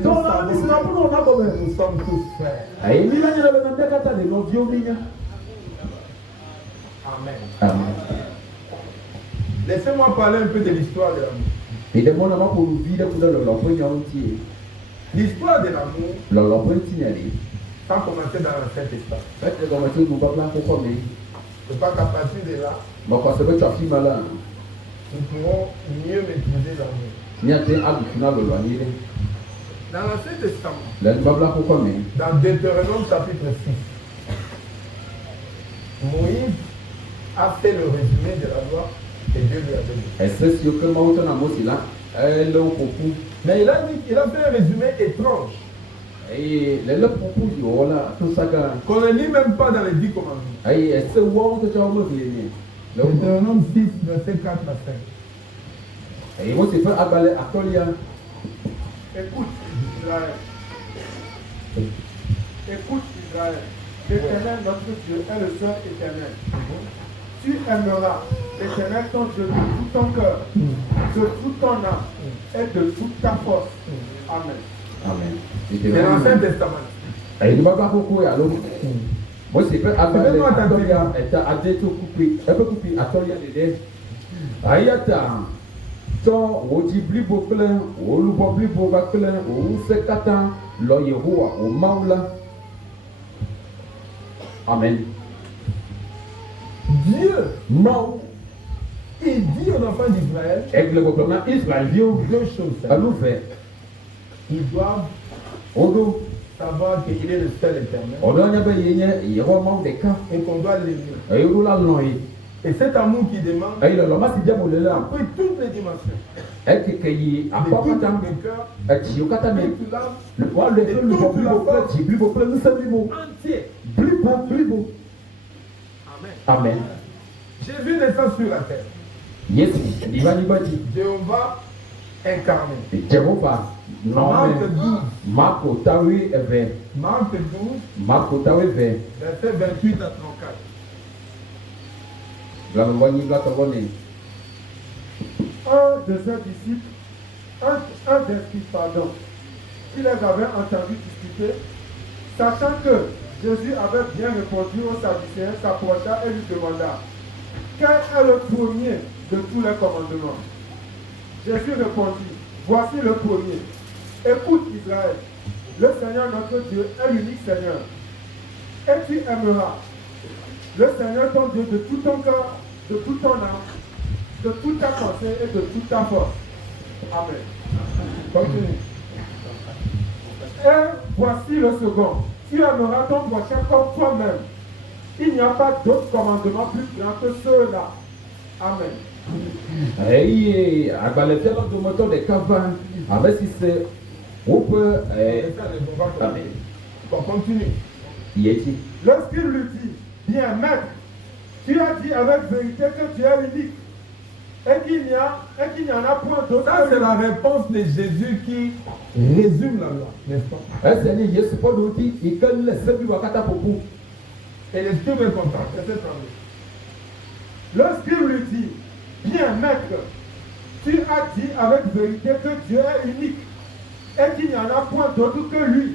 Nous sommes tous frères. Amen. Laissez-moi parler un peu de l'histoire de l'amour. L'histoire de l'amour, sans commencer dans l'Ancien Testament. C'est pas qu'à partir de là, nous pourrons mieux maîtriser l'amour. Dans l'Ancien Testament, dans Deutéronome chapitre 6, Moïse a fait le résumé de la loi Et Dieu lui a donné. Mais il a fait un résumé étrange. Qu'on ne lit même pas dans les 10 commandements. Deutéronome 6, verset 4 à 5. Écoute, Israël. Écoute, Israël. L'Éternel, notre Dieu, est le seul éternel. Tu aimeras l'Éternel, ton Dieu, de tout ton cœur, de toute ton âme et de toute ta force. Amen. Amen. C'est l'Ancien Testament. Moi, c'est pas abalé atolia et adeto couper. Un peu couper atolia de dé. Ayata. Ton oji blibo plein, olubo blibo ba plein, o sekata lo Yehowa o maula. Amen. Dieu, non. Il dit aux enfants d'Israël, deux choses. Ils doivent savoir qu'il est le seul éternel et qu'on doit l'aimer. Et cet amour qui demande après toutes les dimensions. De tout le cœur, entier. Amen. Jésus descend sur la terre. Jéhovah incarné. Marc 12. Marc 12. Verset 28 à 34. Un de ses disciples, un des disciples, qui les avait entendus discuter, sachant que Jésus avait bien répondu aux Sadducéens, s'approcha et lui demanda: quel est le premier de tous les commandements? Jésus répondit: voici le premier. Écoute, Israël, le Seigneur notre Dieu est l'unique Seigneur. Et tu aimeras le Seigneur ton Dieu de tout ton cœur, de toute ton âme, de toute ta pensée et de toute ta force. Amen. Continue. Et voici le second. Tu aimeras ton prochain comme toi-même. Il n'y a pas d'autre commandement plus grand que ceux-là. Amen. On continue. Lorsqu'il lui dit: bien, maître, tu as dit avec vérité que tu es unique et qu'il n'y en a point d'autre. Ça, c'est la réponse de Jésus qui résume la loi, n'est-ce pas? Et l'Esprit est content. Lorsqu'il lui dit: bien, maître, tu as dit avec vérité que Dieu est unique et qu'il n'y en a point d'autre que lui,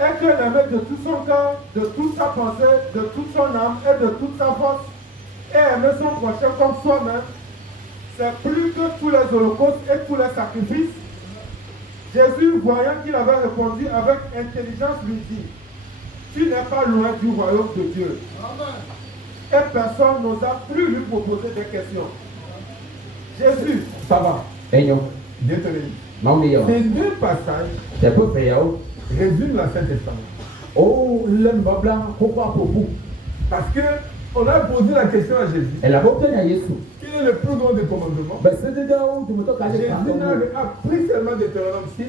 et que l'aimer de tout son cœur, de toute sa pensée, de toute son âme et de toute sa force, et aimer son prochain comme soi-même, c'est plus que tous les holocaustes et tous les sacrifices. Jésus, voyant qu'il avait répondu avec intelligence, lui dit: tu n'es pas loin du royaume de Dieu. Amen. Et personne n'osa plus lui proposer des questions. Jésus, ça va. Dieu te bénit. Ces deux passages résument l'Ancien Testament. Parce que on a posé la question à Jésus. Quel est le plus grand des commandements? Jésus n'a appris seulement Deutéronome 6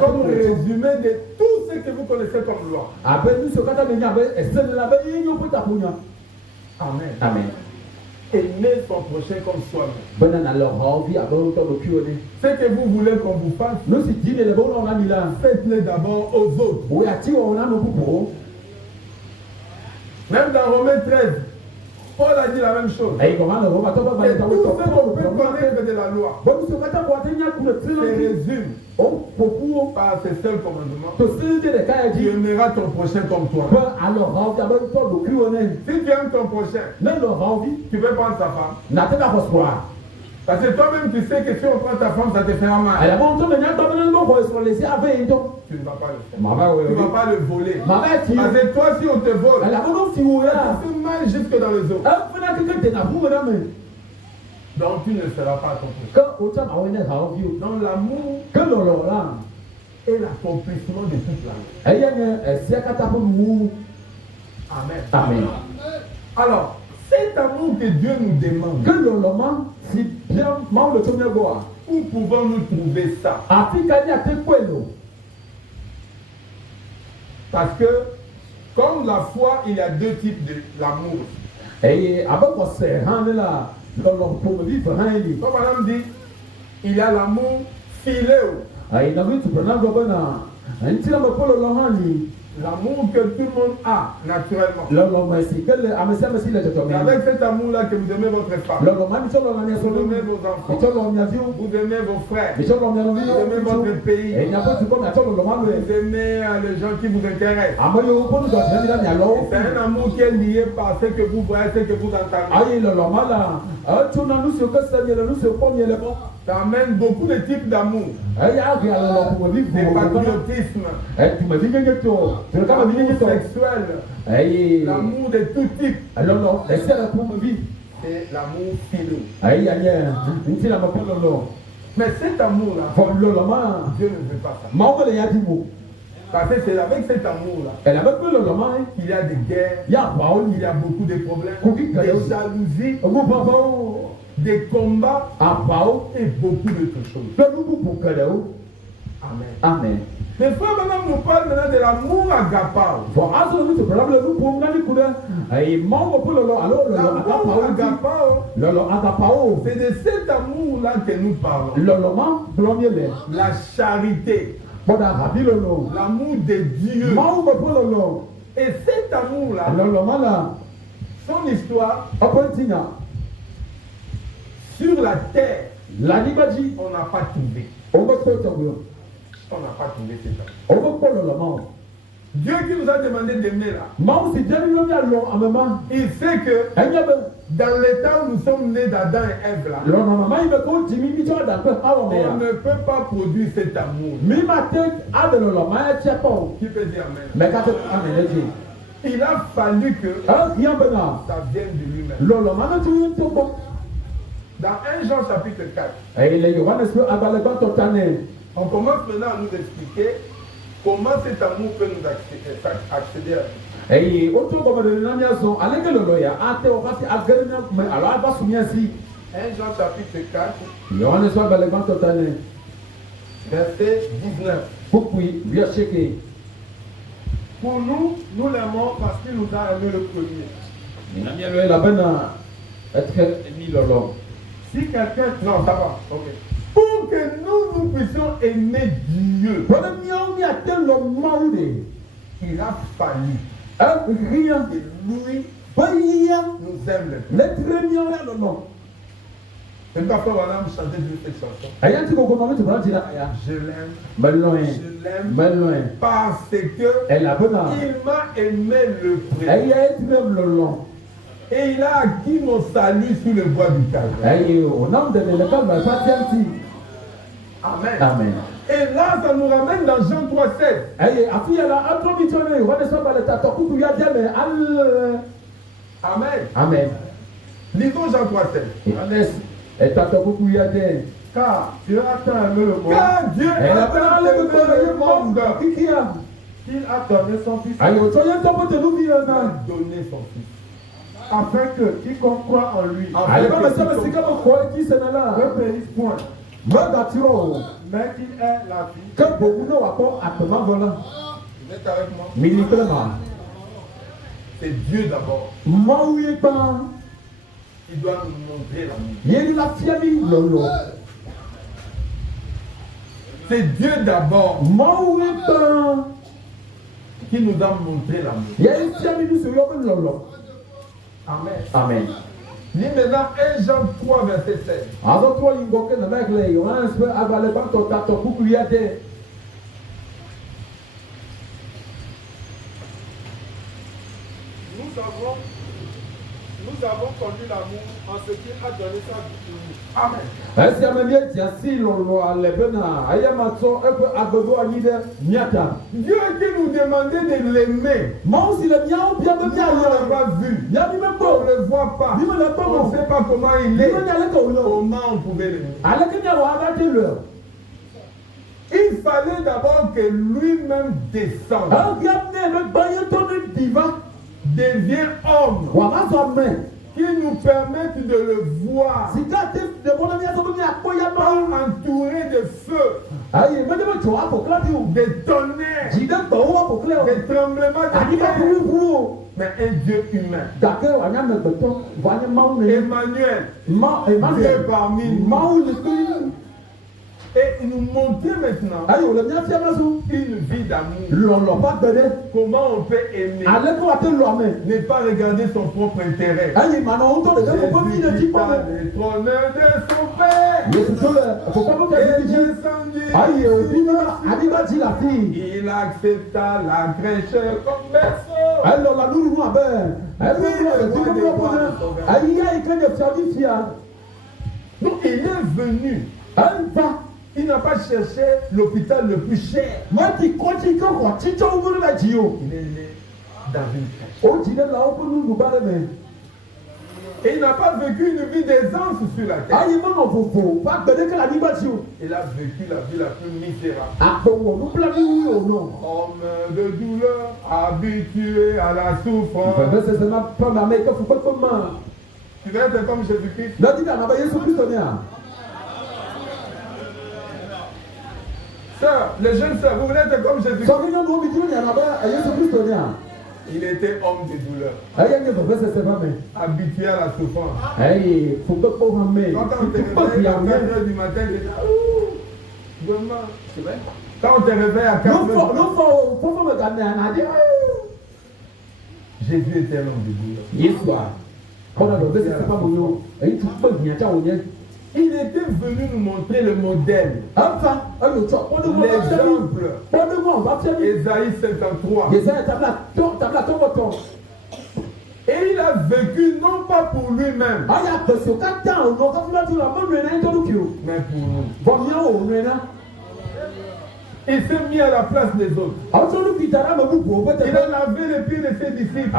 comme résumé de tout ce que vous connaissez comme loi. Amen. Amen. Aimer son prochain comme soi-même. Ce que vous voulez qu'on vous fasse, faites-le d'abord aux autres. Même dans Romains 13, Paul a dit la même chose. Et tout ce qu'on peut connaître de la loi se résume par ces seuls commandements. Tu aimeras ton prochain comme toi. Si tu aimes ton prochain, tu peux prendre sa femme. Parce que toi-même tu sais que si on prend ta femme, ça te fera mal. Tu ne vas pas le faire. Tu ne vas pas le voler. Parce que toi, si on te vole, ça te fait mal jusque dans les os. Donc tu ne seras pas ton prochain. Donc l'amour est l'accomplissement de toute la loi. Amen. Amen. Alors, Cet amour que Dieu nous demande, où pouvons-nous trouver ça? Parce que, comme la foi, il y a deux types d'amour. Comme madame dit, il y a l'amour philéo. L'amour que tout le monde a naturellement. Avec cet amour-là que vous aimez votre femme, vous aimez vos enfants, vous aimez vos frères, vous aimez votre pays, vous aimez les gens qui vous intéressent. C'est un amour qui est lié par ce que vous voyez, ce que vous entendez. Ça amène beaucoup de types d'amour. Des patriotisme, l'amour sexuel, l'amour de tout type. C'est l'amour philo. Mais cet amour-là, Dieu ne veut pas ça. Parce que c'est avec cet amour-là qu'il y a des guerres, il y a beaucoup de problèmes, des jalousies, des combats et beaucoup d'autres choses. Amen. Amen. Mais frère, maintenant, nous parlons maintenant de l'amour agapao. L'amour agapao, c'est de cet amour-là que nous parlons. La charité. L'amour de Dieu. Et cet amour-là, son histoire, sur la terre, on n'a pas trouvé. On n'a pas trouvé cet amour. Dieu qui nous a demandé d'aimer là, il sait que dans les temps où nous sommes nés d'Adam et Ève là, on ne peut pas produire cet amour. Qui peut dire amen? Il a fallu que ça vienne de lui-même. Dans 1 Jean chapitre 4, on commence maintenant à nous expliquer comment cet amour peut nous accéder à lui. 1 Jean chapitre 4, verset 19. Pour nous, nous l'aimons parce qu'il nous a aimé le premier. Si quelqu'un... Non, ça va. Ok. Pour que nous puissions aimer Dieu, il a fallu que lui nous aime le plus. C'est parfois on a chanté cette chanson. Je l'aime parce que il m'a aimé le premier. Et il a acquis mon salut sur le bois du Calvaire. Amen. Amen. Et là, ça nous ramène dans Jean 3,16. Amen. Amen. Lisons Jean 3,16. Car Dieu a tant aimé le monde. Car Dieu a tant aimé le monde qu'il a donné son Fils. Il a donné son Fils. Afin que quiconque croit en lui ne périsse point, mais qu'il ait la vie. Vous êtes avec moi? C'est Dieu d'abord. Il doit nous montrer l'amour. C'est Dieu d'abord qui nous a montré l'amour. Amen. Amen. Lis maintenant 1 Jean 3, verset 16. Nous avons connu l'amour en ce qu'il a donné sa vie pour nous. Amen. Dieu qui nous demandait de l'aimer. On ne l'a pas vu. On ne le voit pas. On ne sait pas comment il est. Comment on pouvait l'aimer. Il fallait d'abord que lui-même descende. Devient homme. qui nous permettent de le voir. Entouré de feu, des tonnerres, des tremblements de terre. Mais un Dieu humain. Emmanuel, Dieu parmi nous. Et il nous montrait maintenant une vie d'amour. Comment on peut aimer. Ne pas regarder son propre intérêt. Jésus quitta le trône de son Père. Et descendit. Il accepta la crèche comme berceau. Donc il est venu. Il n'a pas cherché l'hôpital le plus cher. Il est né dans une crèche. Et il n'a pas vécu une vie d'aisance sur la terre. Il a vécu la vie la plus misérable. Homme de douleur, habitué à la souffrance. Tu veux être comme Jésus-Christ? Sœur, les jeunes sœurs, vous voulez être comme Jésus-Christ? Il était homme de douleur. Habitué à la souffrance. Quand on te réveille à 4h du matin, tu dis demain. Quand on te réveille à 4h du matin, Jésus était l'homme de douleur. Il était venu nous montrer le modèle. L'exemple. Ésaïe 53. Et il a vécu non pas pour lui-même, mais pour nous. Il s'est mis à la place des autres. Il a lavé les pieds de ses disciples.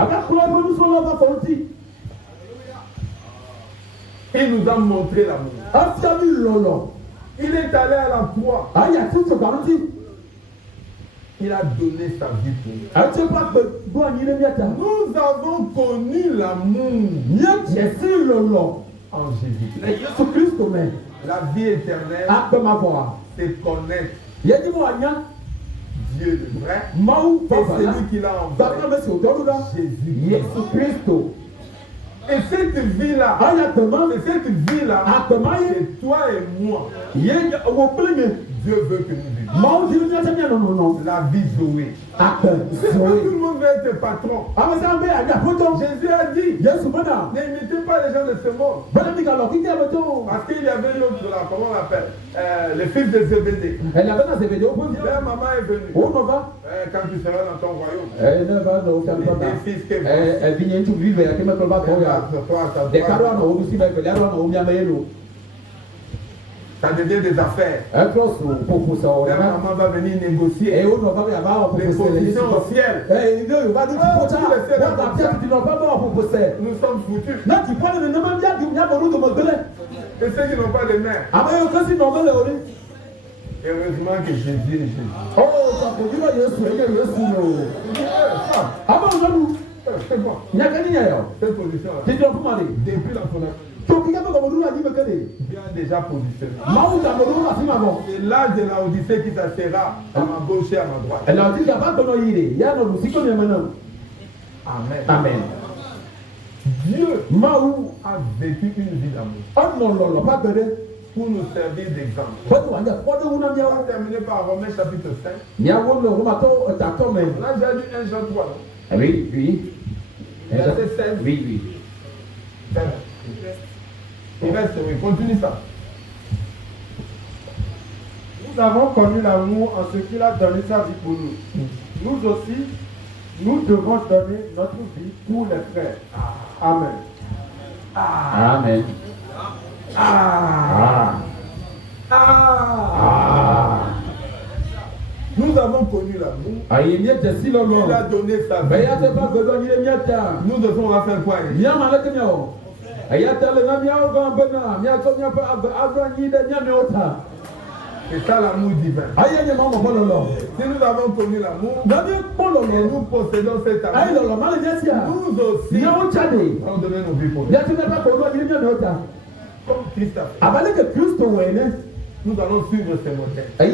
Il nous a montré l'amour. Il est allé à la croix. Il a donné sa vie pour nous. Nous avons connu l'amour en Jésus. La vie éternelle, c'est connaître Dieu le vrai et celui qui l'a envoyé, Jésus-Christ. Et cette vie-là, c'est toi et moi. Dieu veut que nous vivions. La vie Zoé. Tout le monde veut être patron. Jésus a dit, n'imitez pas les gens de ce monde. Parce qu'il y avait l'autre de la, comment on l'appelle, le fils de Zébédée. Maman est venue. Quand tu seras dans ton royaume, les fils que ça devient des affaires. La maman va venir négocier les positions au ciel. Nous sommes foutus. Et ceux qui n'ont pas de mère. Heureusement que Jésus est Jésus. C'est bon. Cette position-là, depuis la fondation, bien déjà positionné. C'est l'âge de la Odyssée qui s'assera à ma gauche et à ma droite. Amen. Amen. Dieu a vécu une vie d'amour pour nous servir d'exemple. On va terminer par Romains chapitre 5. On a déjà lu 1 Jean 3. Oui. Verset 16. Oui. Il reste, oui, continue ça. Nous avons connu l'amour en ce qu'il a donné sa vie pour nous. Nous aussi, nous devons donner notre vie pour les frères. Amen. Amen. Nous avons connu l'amour. Il a donné sa vie. Nous devons faire quoi? C'est ça l'amour divin. Si nous avons connu l'amour, et nous possédons cet amour, nous aussi, on devait nos vies pour Dieu. Comme Christ a fait. Nous allons suivre ces modèles. Nous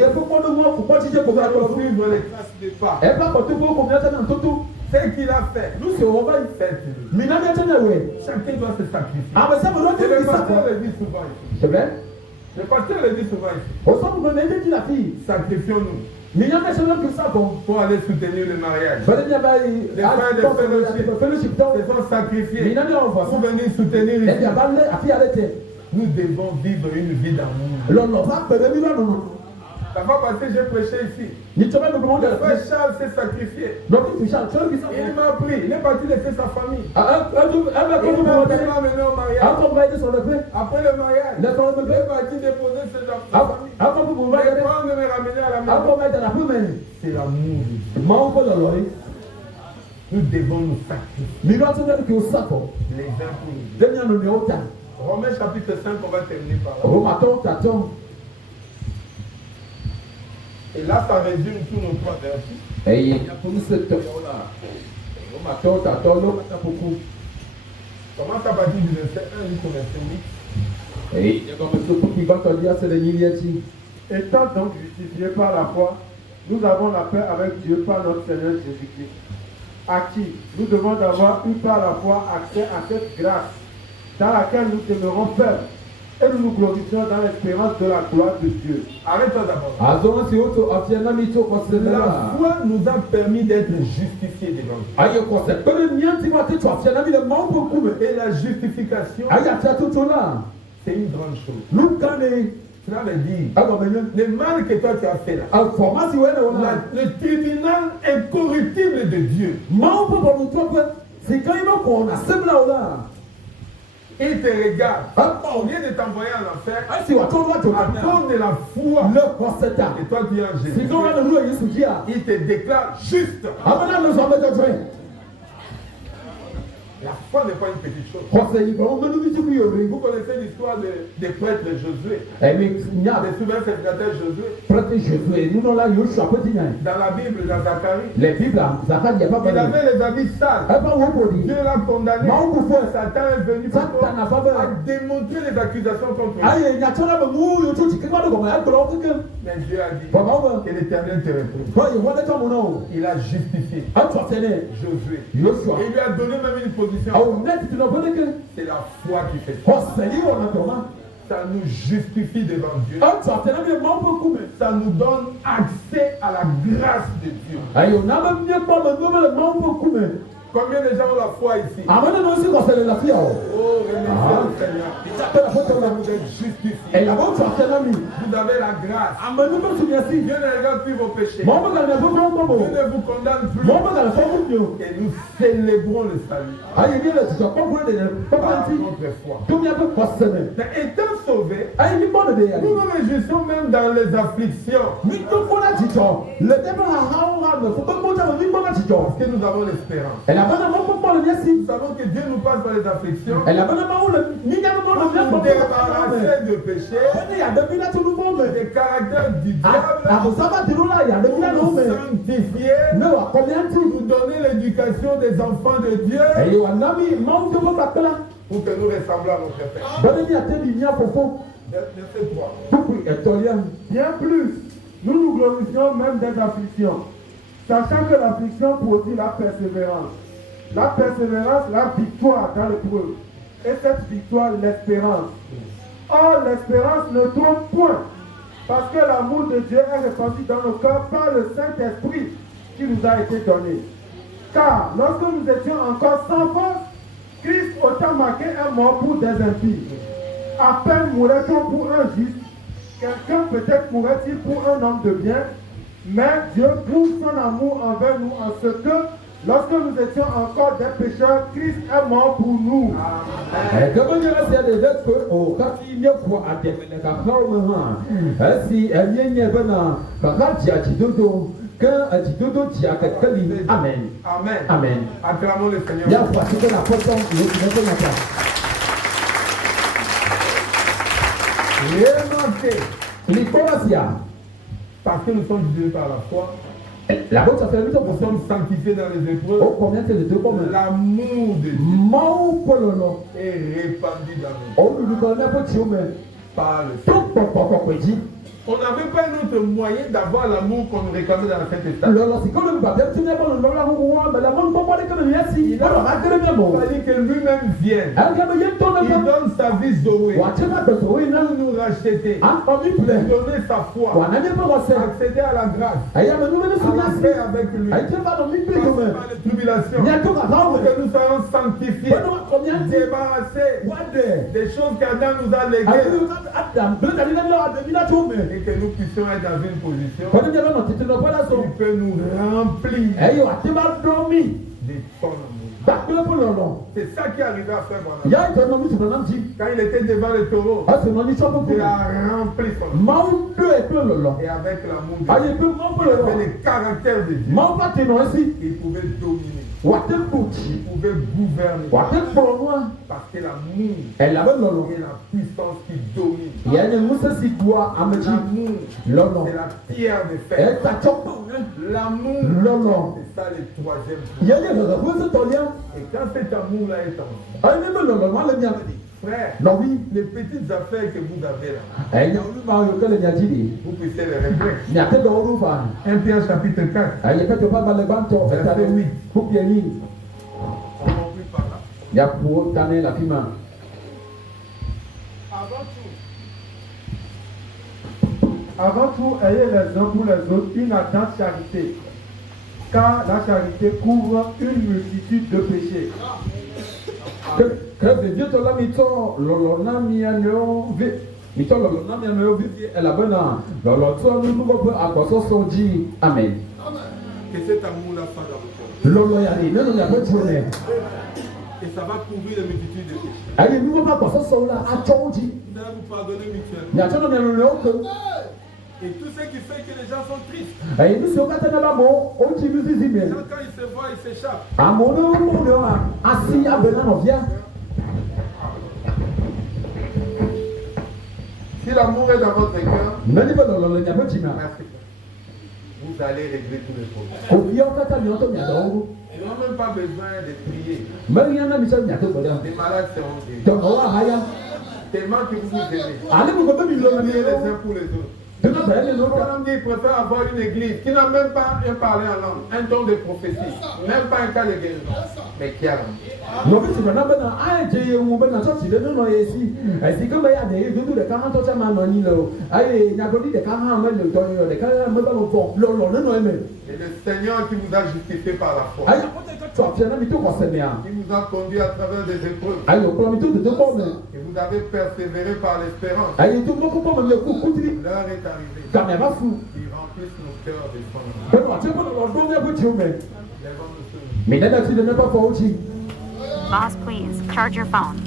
allons suivre les traces des pas. Ce qu'il a fait, nous serons fait. Chacun doit se sacrifier. Et le pasteur le dit souvent ici. C'est vrai? Le pasteur le dit souvent ici. Sacrifions-nous. Pour aller soutenir le mariage. Les frères de fellowship se sont sacrifiés pour venir soutenir ici. Nous devons vivre une vie d'amour. La fois passée, j'ai prêché ici. Le frère Charles s'est sacrifié. Il m'a pris. Il est parti laisser sa famille. Il m'a amené au mariage. Après le mariage, il est parti déposer ses enfants. Les parents de me ramener à la maison. C'est l'amour. Nous devons nous sacrifier. Les uns pour les autres. Romains chapitre 5, on va terminer par là. Et là, ça résume tous nos trois versets. Commence à partir du verset 1 jusqu'au verset 8. Étant donc justifiés par la foi, nous avons la paix avec Dieu par notre Seigneur Jésus-Christ, à qui nous devons avoir eu par la foi accès à cette grâce dans laquelle nous demeurons fermes et nous nous glorifions dans l'espérance de la gloire de Dieu. Arrête-toi d'abord. La foi nous a permis d'être justifiés devant Dieu. Et la justification, c'est une grande chose. Cela veut dire, le mal que toi tu as fait là, le tribunal incorruptible de Dieu, il te regarde. Au lieu de t'envoyer en enfer, à cause de la foi que toi tu es en Jésus, il te déclare juste. La foi n'est pas une petite chose. Vous connaissez l'histoire des prêtres de Josué. Des souverains sacrificateurs Josué. Dans la Bible, dans Zacharie, il avait les habits sales. Dieu l'a condamné. Satan est venu pour démontrer les accusations contre lui. Mais Dieu a dit que l'Éternel te reprend. Il a justifié Josué. Et il lui a donné même une position. C'est la foi qui fait ça. Ça nous justifie devant Dieu. Ça nous donne accès à la grâce de Dieu. Combien de gens ont la foi ici? Oh, remerciez le Seigneur. Vous êtes justifiés. Vous avez la grâce. Dieu ne regarde plus vos péchés. Dieu ne vous condamne plus. Et nous célébrons le salut par notre foi. Mais étant sauvés, nous nous réjouissons même dans les afflictions. Parce que nous avons l'espérance. Nous savons que Dieu nous passe par les afflictions pour nous débarrasser de péché, des caractères du diable, pour nous sanctifier, nous donner l'éducation des enfants de Dieu, pour que nous ressemblons à notre Père. Verset 3. Bien plus, nous nous glorifions même des afflictions, sachant que l'affliction produit la persévérance. La persévérance, la victoire dans l'épreuve. Et cette victoire, l'espérance. Or, l'espérance ne trompe point, parce que l'amour de Dieu est répandu dans nos cœurs par le Saint-Esprit qui nous a été donné. Car lorsque nous étions encore sans force, Christ autant marqué est mort pour des impies. À peine mourrait-on pour un juste, quelqu'un peut-être mourrait-il pour un homme de bien, mais Dieu prouve son amour envers nous en ce que, lorsque nous étions encore des pécheurs, Christ est mort pour nous. Amen. Amen. Amen. Acclamons le Seigneur. Remarquez Parce que nous sommes justifiés par la foi. La bonne affaire, nous sommes sanctifiés dans les épreuves. L'amour de Dieu est répandu dans nous par le Seigneur. On n'avait pas un autre moyen d'avoir l'amour qu'on nous réclamait dans la Saint-Testament. Il fallait que lui-même vienne. Il donne sa vie Zoé pour nous racheter, donner sa foi, accéder à la grâce, à la paix avec lui, par les tribulations, pour que nous soyons sanctifiés, débarrassés des choses qu'Adam nous a léguées, et que nous puissions être dans une position qui peut nous remplir de ton amour. C'est ça qui est arrivé à Frère Branham. Quand il était devant le taureau, il a rempli son amour. Et avec l'amour de Dieu, il avait le caractère de Dieu. Il pouvait dominer. Il pouvait gouverner. Parce que l'amour est la puissance qui domine. L'amour, c'est la pierre de fer. L'amour, c'est ça le troisième. Et quand cet amour-là est en vous, frère, les petites affaires que vous avez là, vous puissiez les régler. 1 Pierre chapitre 4, verset 8. On va plus par là. Avant tout, ayez les uns pour les autres une ardente charité, car la charité couvre une multitude de péchés. Amen. Que cet amour-là soit dans votre cœur. Et ça va couvrir les multitudes de péchés. Vous allez vous pardonner mutuellement. Et tout ce qui fait que les gens sont tristes. Quand ils se voient, ils s'échappent. Si l'amour est dans votre cœur, vous allez régler tous les problèmes. Ils n'ont même pas besoin de prier. Les malades seront guéris. Tellement que vous vous aimez. Priez les uns pour les autres. Il préfère avoir une église qui n'a même pas un parler en langue, un don de prophétie, même pas un cas de guérison, mais qui a et le Seigneur qui vous a justifié par la foi, qui vous a conduit à travers des épreuves, et vous avez persévéré par l'espérance. L'heure est arrivée. Il remplisse nos cœurs de son amour. Boss, please charge your phone.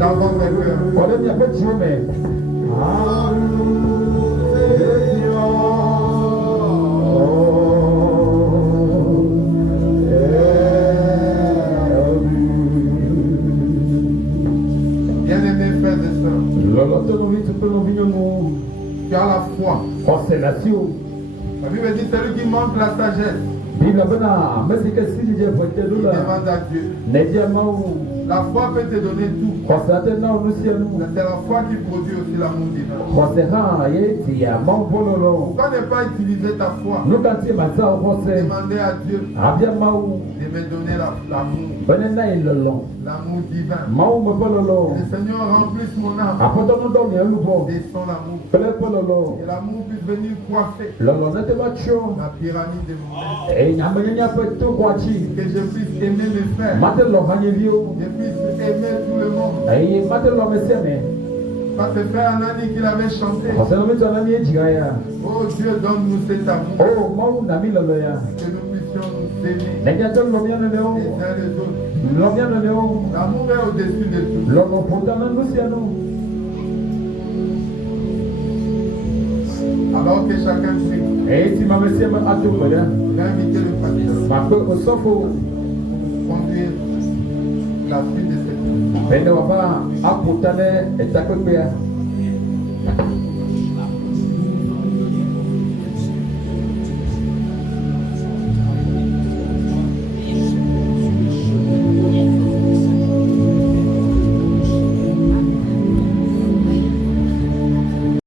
Dans votre cœur. Tu as la foi. La Bible dit celui qui manque la sagesse, il demande à Dieu. La foi peut te donner tout. C'est la foi qui produit aussi l'amour divin. Pourquoi ne pas utiliser ta foi? Demander à Dieu de me donner l'amour. L'amour divin. Le Seigneur remplisse mon âme. Descend l'amour. Que l'amour puisse venir coiffer la pyramide de mon être. Que je puisse aimer mes frères. Je puisse aimer tout le monde. Parce que frère Anani qu'il avait chanté. Oh Dieu, donne-nous cet amour. Que nous puissions nous aimer les uns les autres. L'amour est au-dessus de tout. Alors que chacun prie. Je vais inviter le pasteur pour conduire la suite de cette.